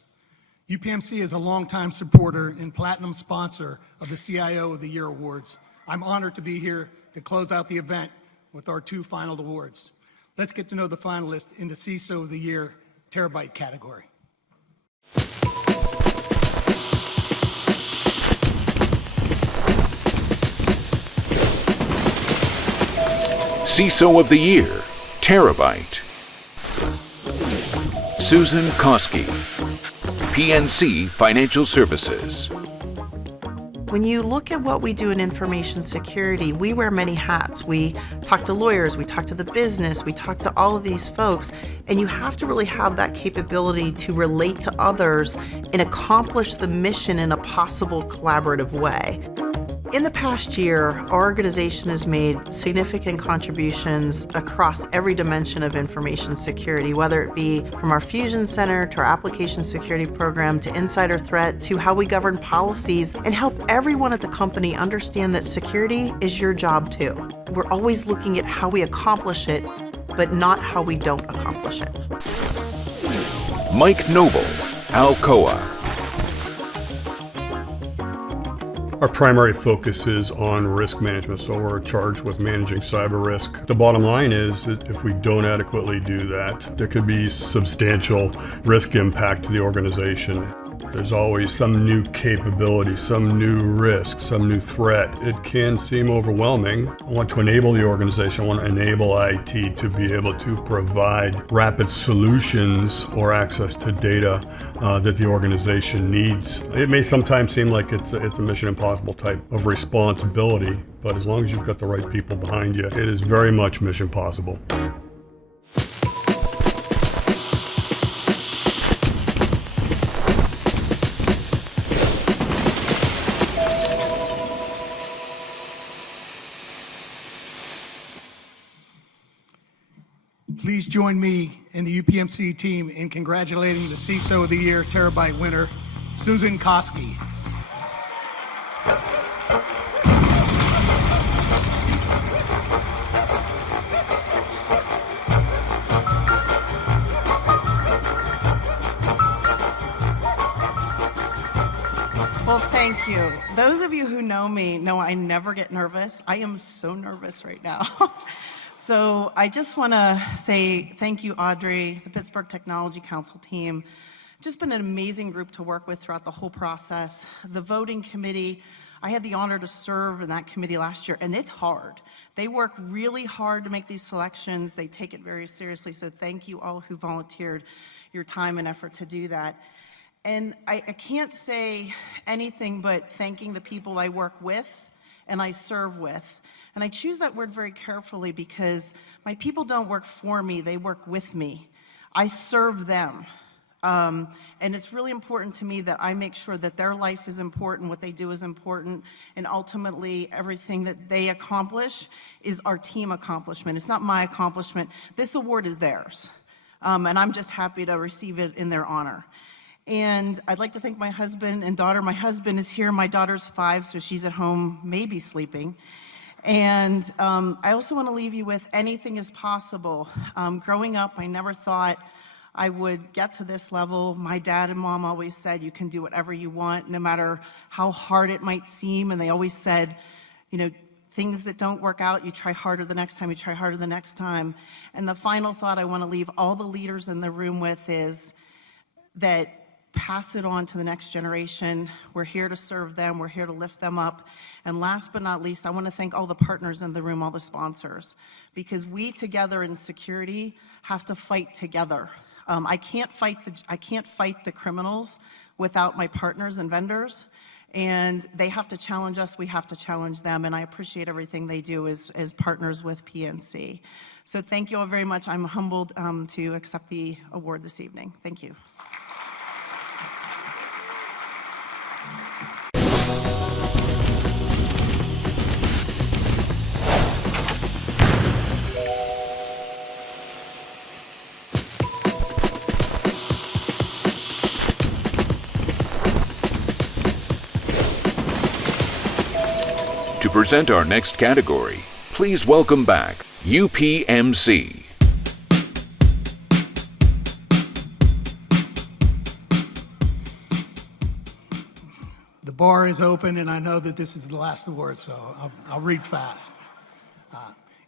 UPMC is a longtime supporter and platinum sponsor of the CIO of the Year Awards. I'm honored to be here to close out the event with our 2 final awards. Let's get to know the finalists in the CISO of the Year Terabyte category. CISO of the Year, Terabyte. Susan Koski, PNC Financial Services. When you look at what we do in information security, we wear many hats. We talk to lawyers, we talk to the business, we talk to all of these folks, and you have to really have that capability to relate to others and accomplish the mission in a possible collaborative way. In the past year, our organization has made significant contributions across every dimension of information security, whether it be from our Fusion Center to our application security program to insider threat to how we govern policies and help everyone at the company understand that security is your job too. We're always looking at how we accomplish it, but not how we don't accomplish it. Mike Noble, Alcoa. Our primary focus is on risk management, so we're charged with managing cyber risk. The bottom line is that if we don't adequately do that, there could be substantial risk impact to the organization. There's always some new capability, some new risk, some new threat. It can seem overwhelming. I want to enable the organization, I want to enable IT to be able to provide rapid solutions or access to data that the organization needs. It may sometimes seem like it's a mission impossible type of responsibility, but as long as you've got the right people behind you, it is very much mission possible. Please join me and the UPMC team in congratulating the CISO of the Year Terabyte winner, Susan Koski. Well, thank you. Those of you who know me know I never get nervous. I am so nervous right now. So I just want to say thank you, Audrey, the Pittsburgh Technology Council team. Just been an amazing group to work with throughout the whole process. The voting committee, I had the honor to serve in that committee last year, and it's hard. They work really hard to make these selections. They take it very seriously, so thank you all who volunteered your time and effort to do that. And I can't say anything but thanking the people I work with and I serve with. And I choose that word very carefully because my people don't work for me, they work with me. I serve them. And it's really important to me that I make sure that their life is important, what they do is important, and ultimately everything that they accomplish is our team accomplishment. It's not my accomplishment. This award is theirs. And I'm just happy to receive it in their honor. And I'd like to thank my husband and daughter. My husband is here, my daughter's 5, so she's at home, maybe sleeping. And I also want to leave you with anything is possible. Growing up, I never thought I would get to this level. My dad and mom always said, you can do whatever you want, no matter how hard it might seem. And they always said, you know, things that don't work out, you try harder the next time, you try harder the next time. And the final thought I want to leave all the leaders in the room with is that pass it on to the next generation. We're here to serve them. We're here to lift them up. And last but not least, I want to thank all the partners in the room, all the sponsors, because we together in security have to fight together. I can't fight the criminals without my partners and vendors, and they have to challenge us. We have to challenge them, and I appreciate everything they do as partners with PNC. So thank you all very much. I'm humbled to accept the award this evening. Thank you. To present our next category, please welcome back UPMC. The bar is open, and I know that this is the last award, so I'll read fast.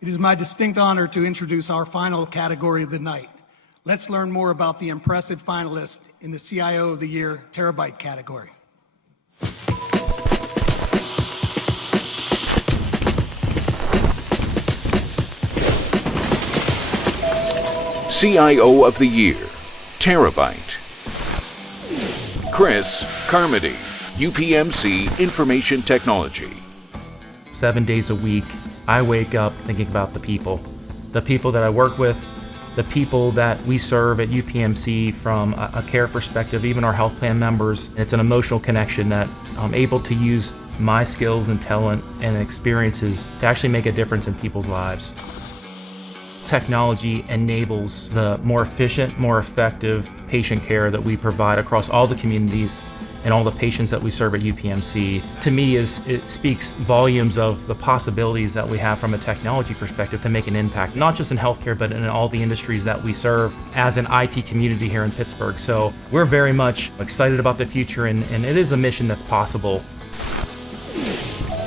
It is my distinct honor to introduce our final category of the night. Let's learn more about the impressive finalists in the CIO of the Year Terabyte category. CIO of the Year, Terabyte. Chris Carmody, UPMC Information Technology. 7 days a week, I wake up thinking about the people that I work with, the people that we serve at UPMC from a care perspective, even our health plan members. It's an emotional connection that I'm able to use my skills and talent and experiences to actually make a difference in people's lives. Technology enables the more efficient, more effective patient care that we provide across all the communities and all the patients that we serve at UPMC. To me, it speaks volumes of the possibilities that we have from a technology perspective to make an impact, not just in healthcare, but in all the industries that we serve as an IT community here in Pittsburgh. So we're very much excited about the future, and it is a mission that's possible.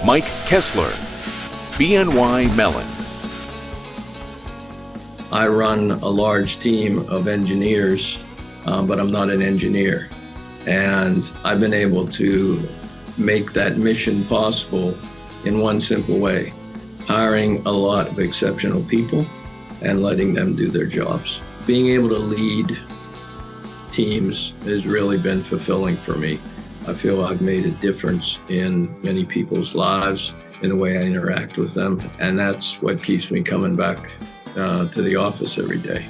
Mike Kessler, BNY Mellon. I run a large team of engineers, but I'm not an engineer. And I've been able to make that mission possible in one simple way: hiring a lot of exceptional people and letting them do their jobs. Being able to lead teams has really been fulfilling for me. I feel I've made a difference in many people's lives in the way I interact with them, and that's what keeps me coming back to the office every day.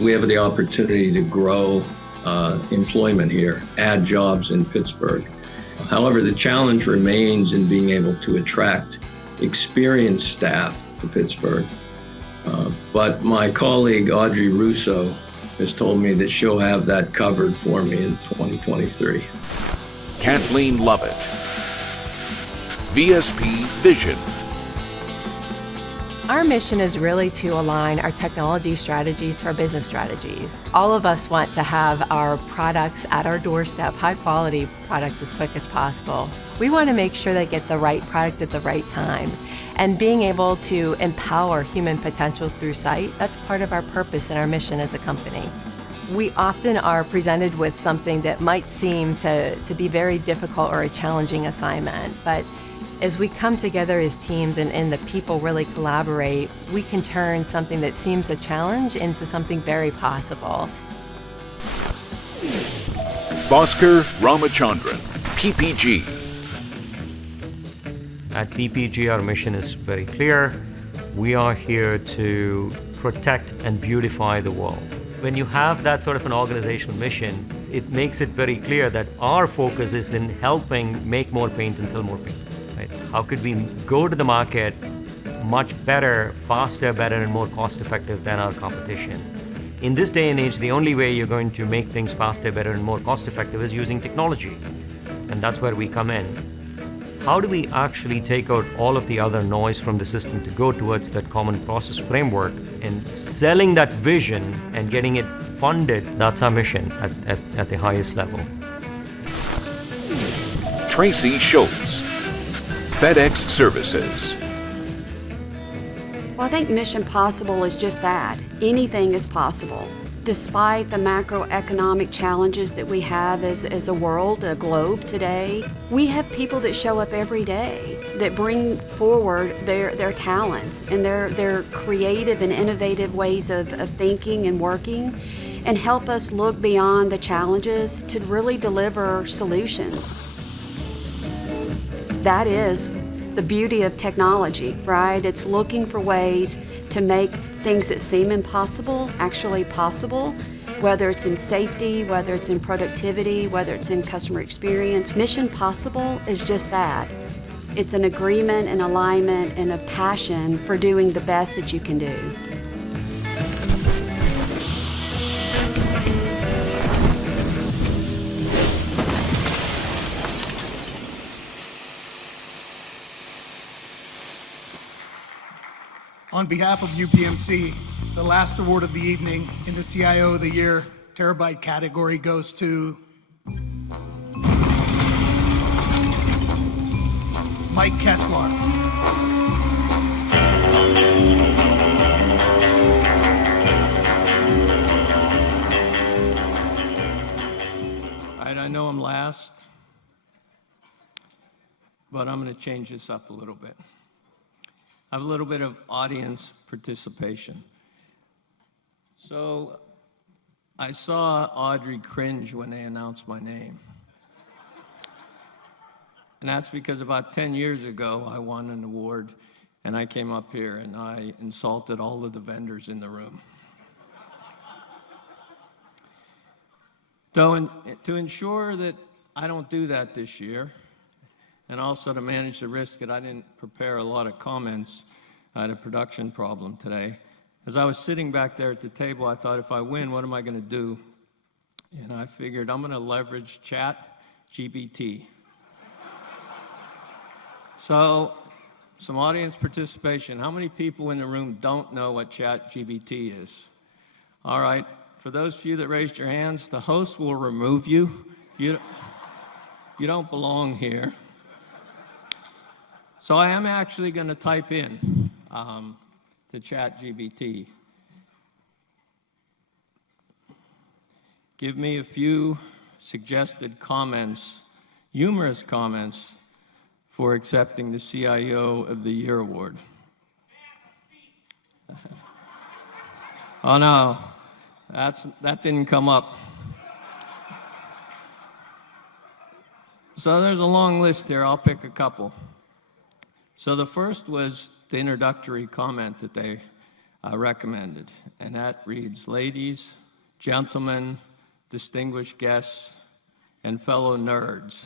We have the opportunity to grow employment here, add jobs in Pittsburgh. However, the challenge remains in being able to attract experienced staff to Pittsburgh. But my colleague, Audrey Russo, has told me that she'll have that covered for me in 2023. Kathleen Lovett, VSP Vision. Our mission is really to align our technology strategies to our business strategies. All of us want to have our products at our doorstep, high quality products, as quick as possible. We want to make sure they get the right product at the right time. And being able to empower human potential through sight, that's part of our purpose and our mission as a company. We often are presented with something that might seem to be very difficult or a challenging assignment, but as we come together as teams and the people really collaborate, we can turn something that seems a challenge into something very possible. Bhaskar Ramachandran, PPG. At PPG, our mission is very clear. We are here to protect and beautify the world. When you have that sort of an organizational mission, it makes it very clear that our focus is in helping make more paint and sell more paint. Right? How could we go to the market much better, faster, better, and more cost-effective than our competition? In this day and age, the only way you're going to make things faster, better, and more cost-effective is using technology. And that's where we come in. How do we actually take out all of the other noise from the system to go towards that common process framework and selling that vision and getting it funded? That's our mission at the highest level. Tracy Schultz, FedEx Services. Well, I think Mission Possible is just that. Anything is possible. Despite the macroeconomic challenges that we have as a world, a globe today, we have people that show up every day that bring forward their talents and their creative and innovative ways of thinking and working, and help us look beyond the challenges to really deliver solutions. That is the beauty of technology, right? It's looking for ways to make things that seem impossible actually possible, whether it's in safety, whether it's in productivity, whether it's in customer experience. Mission Possible is just that. It's an agreement, an alignment, and a passion for doing the best that you can do. On behalf of UPMC, the last award of the evening in the CIO of the Year Terabyte category goes to Mike Kessler. All right, I know I'm last, but I'm going to change this up a little bit. I have a little bit of audience participation. So I saw Audrey cringe when they announced my name. And that's because about 10 years ago, I won an award, and I came up here and I insulted all of the vendors in the room. So to ensure that I don't do that this year, and also to manage the risk that I didn't prepare a lot of comments, I had a production problem today. As I was sitting back there at the table, I thought, if I win, what am I going to do? And I figured I'm going to leverage ChatGPT. So, some audience participation. How many people in the room don't know what ChatGPT is? All right. For those of you that raised your hands, the host will remove you. You don't belong here. So I am actually going to type in to ChatGPT. Give me a few suggested comments, humorous comments, for accepting the CIO of the Year award. Oh no, that didn't come up. So there's a long list here. I'll pick a couple. So the first was the introductory comment that they recommended, and that reads, "Ladies, gentlemen, distinguished guests, and fellow nerds,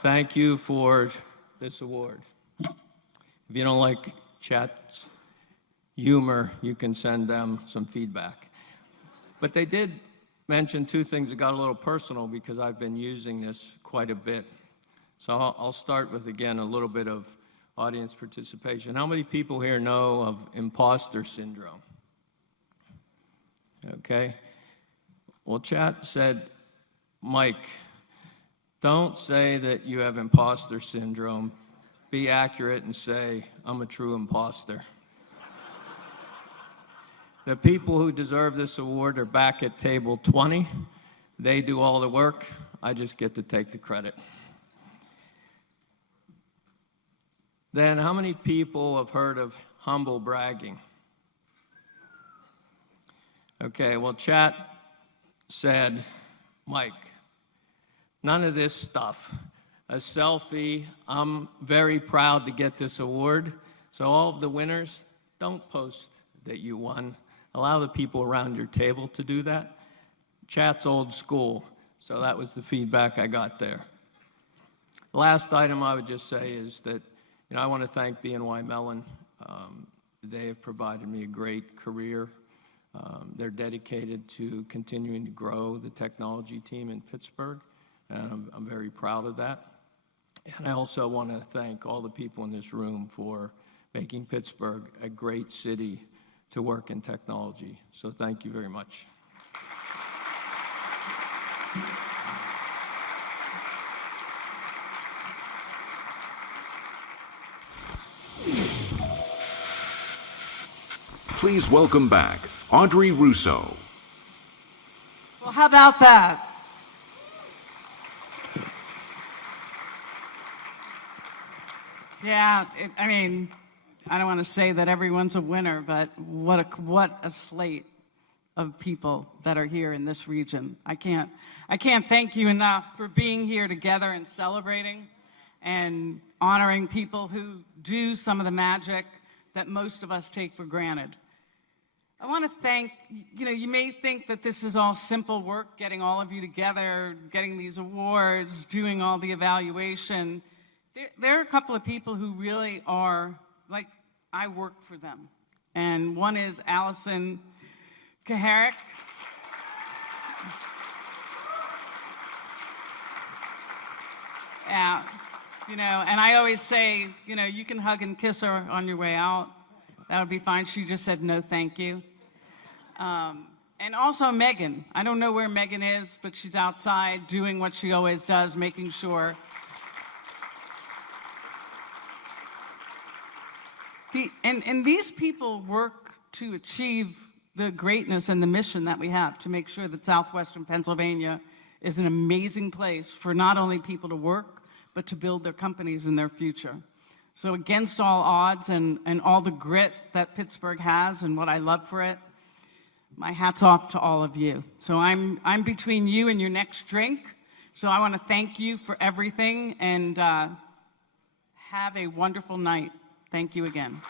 thank you for this award." If you don't like Chat's humor, you can send them some feedback. But they did mention two things that got a little personal because I've been using this quite a bit. So I'll start with, again, a little bit of audience participation. How many people here know of imposter syndrome? Okay. Well, Chat said, Mike, don't say that you have imposter syndrome. Be accurate and say, I'm a true imposter. The people who deserve this award are back at table 20. They do all the work. I just get to take the credit. Then, how many people have heard of humble bragging? Okay, well, Chat said, Mike, none of this stuff. A selfie, I'm very proud to get this award. So all of the winners, don't post that you won. Allow the people around your table to do that. Chat's old school, so that was the feedback I got there. The last item I would just say is that I want to thank BNY Mellon. They have provided me a great career. They're dedicated to continuing to grow the technology team in Pittsburgh, and I'm very proud of that. And I also want to thank all the people in this room for making Pittsburgh a great city to work in technology. So thank you very much. Please welcome back Audrey Russo. Well, how about that? Yeah, I mean, I don't want to say that everyone's a winner, but what a slate of people that are here in this region. I can't thank you enough for being here together and celebrating and honoring people who do some of the magic that most of us take for granted. I want to thank, you may think that this is all simple work, getting all of you together, getting these awards, doing all the evaluation. There are a couple of people who really are, like, I work for them. And one is Allison Kaharick. And I always say, you can hug and kiss her on your way out. That would be fine. She just said no, thank you. And also Megan. I don't know where Megan is, but she's outside doing what she always does, making sure. And these people work to achieve the greatness and the mission that we have to make sure that Southwestern Pennsylvania is an amazing place for not only people to work, but to build their companies in their future. So against all odds and all the grit that Pittsburgh has and what I love for it, my hat's off to all of you. So I'm between you and your next drink. So I want to thank you for everything and have a wonderful night. Thank you again.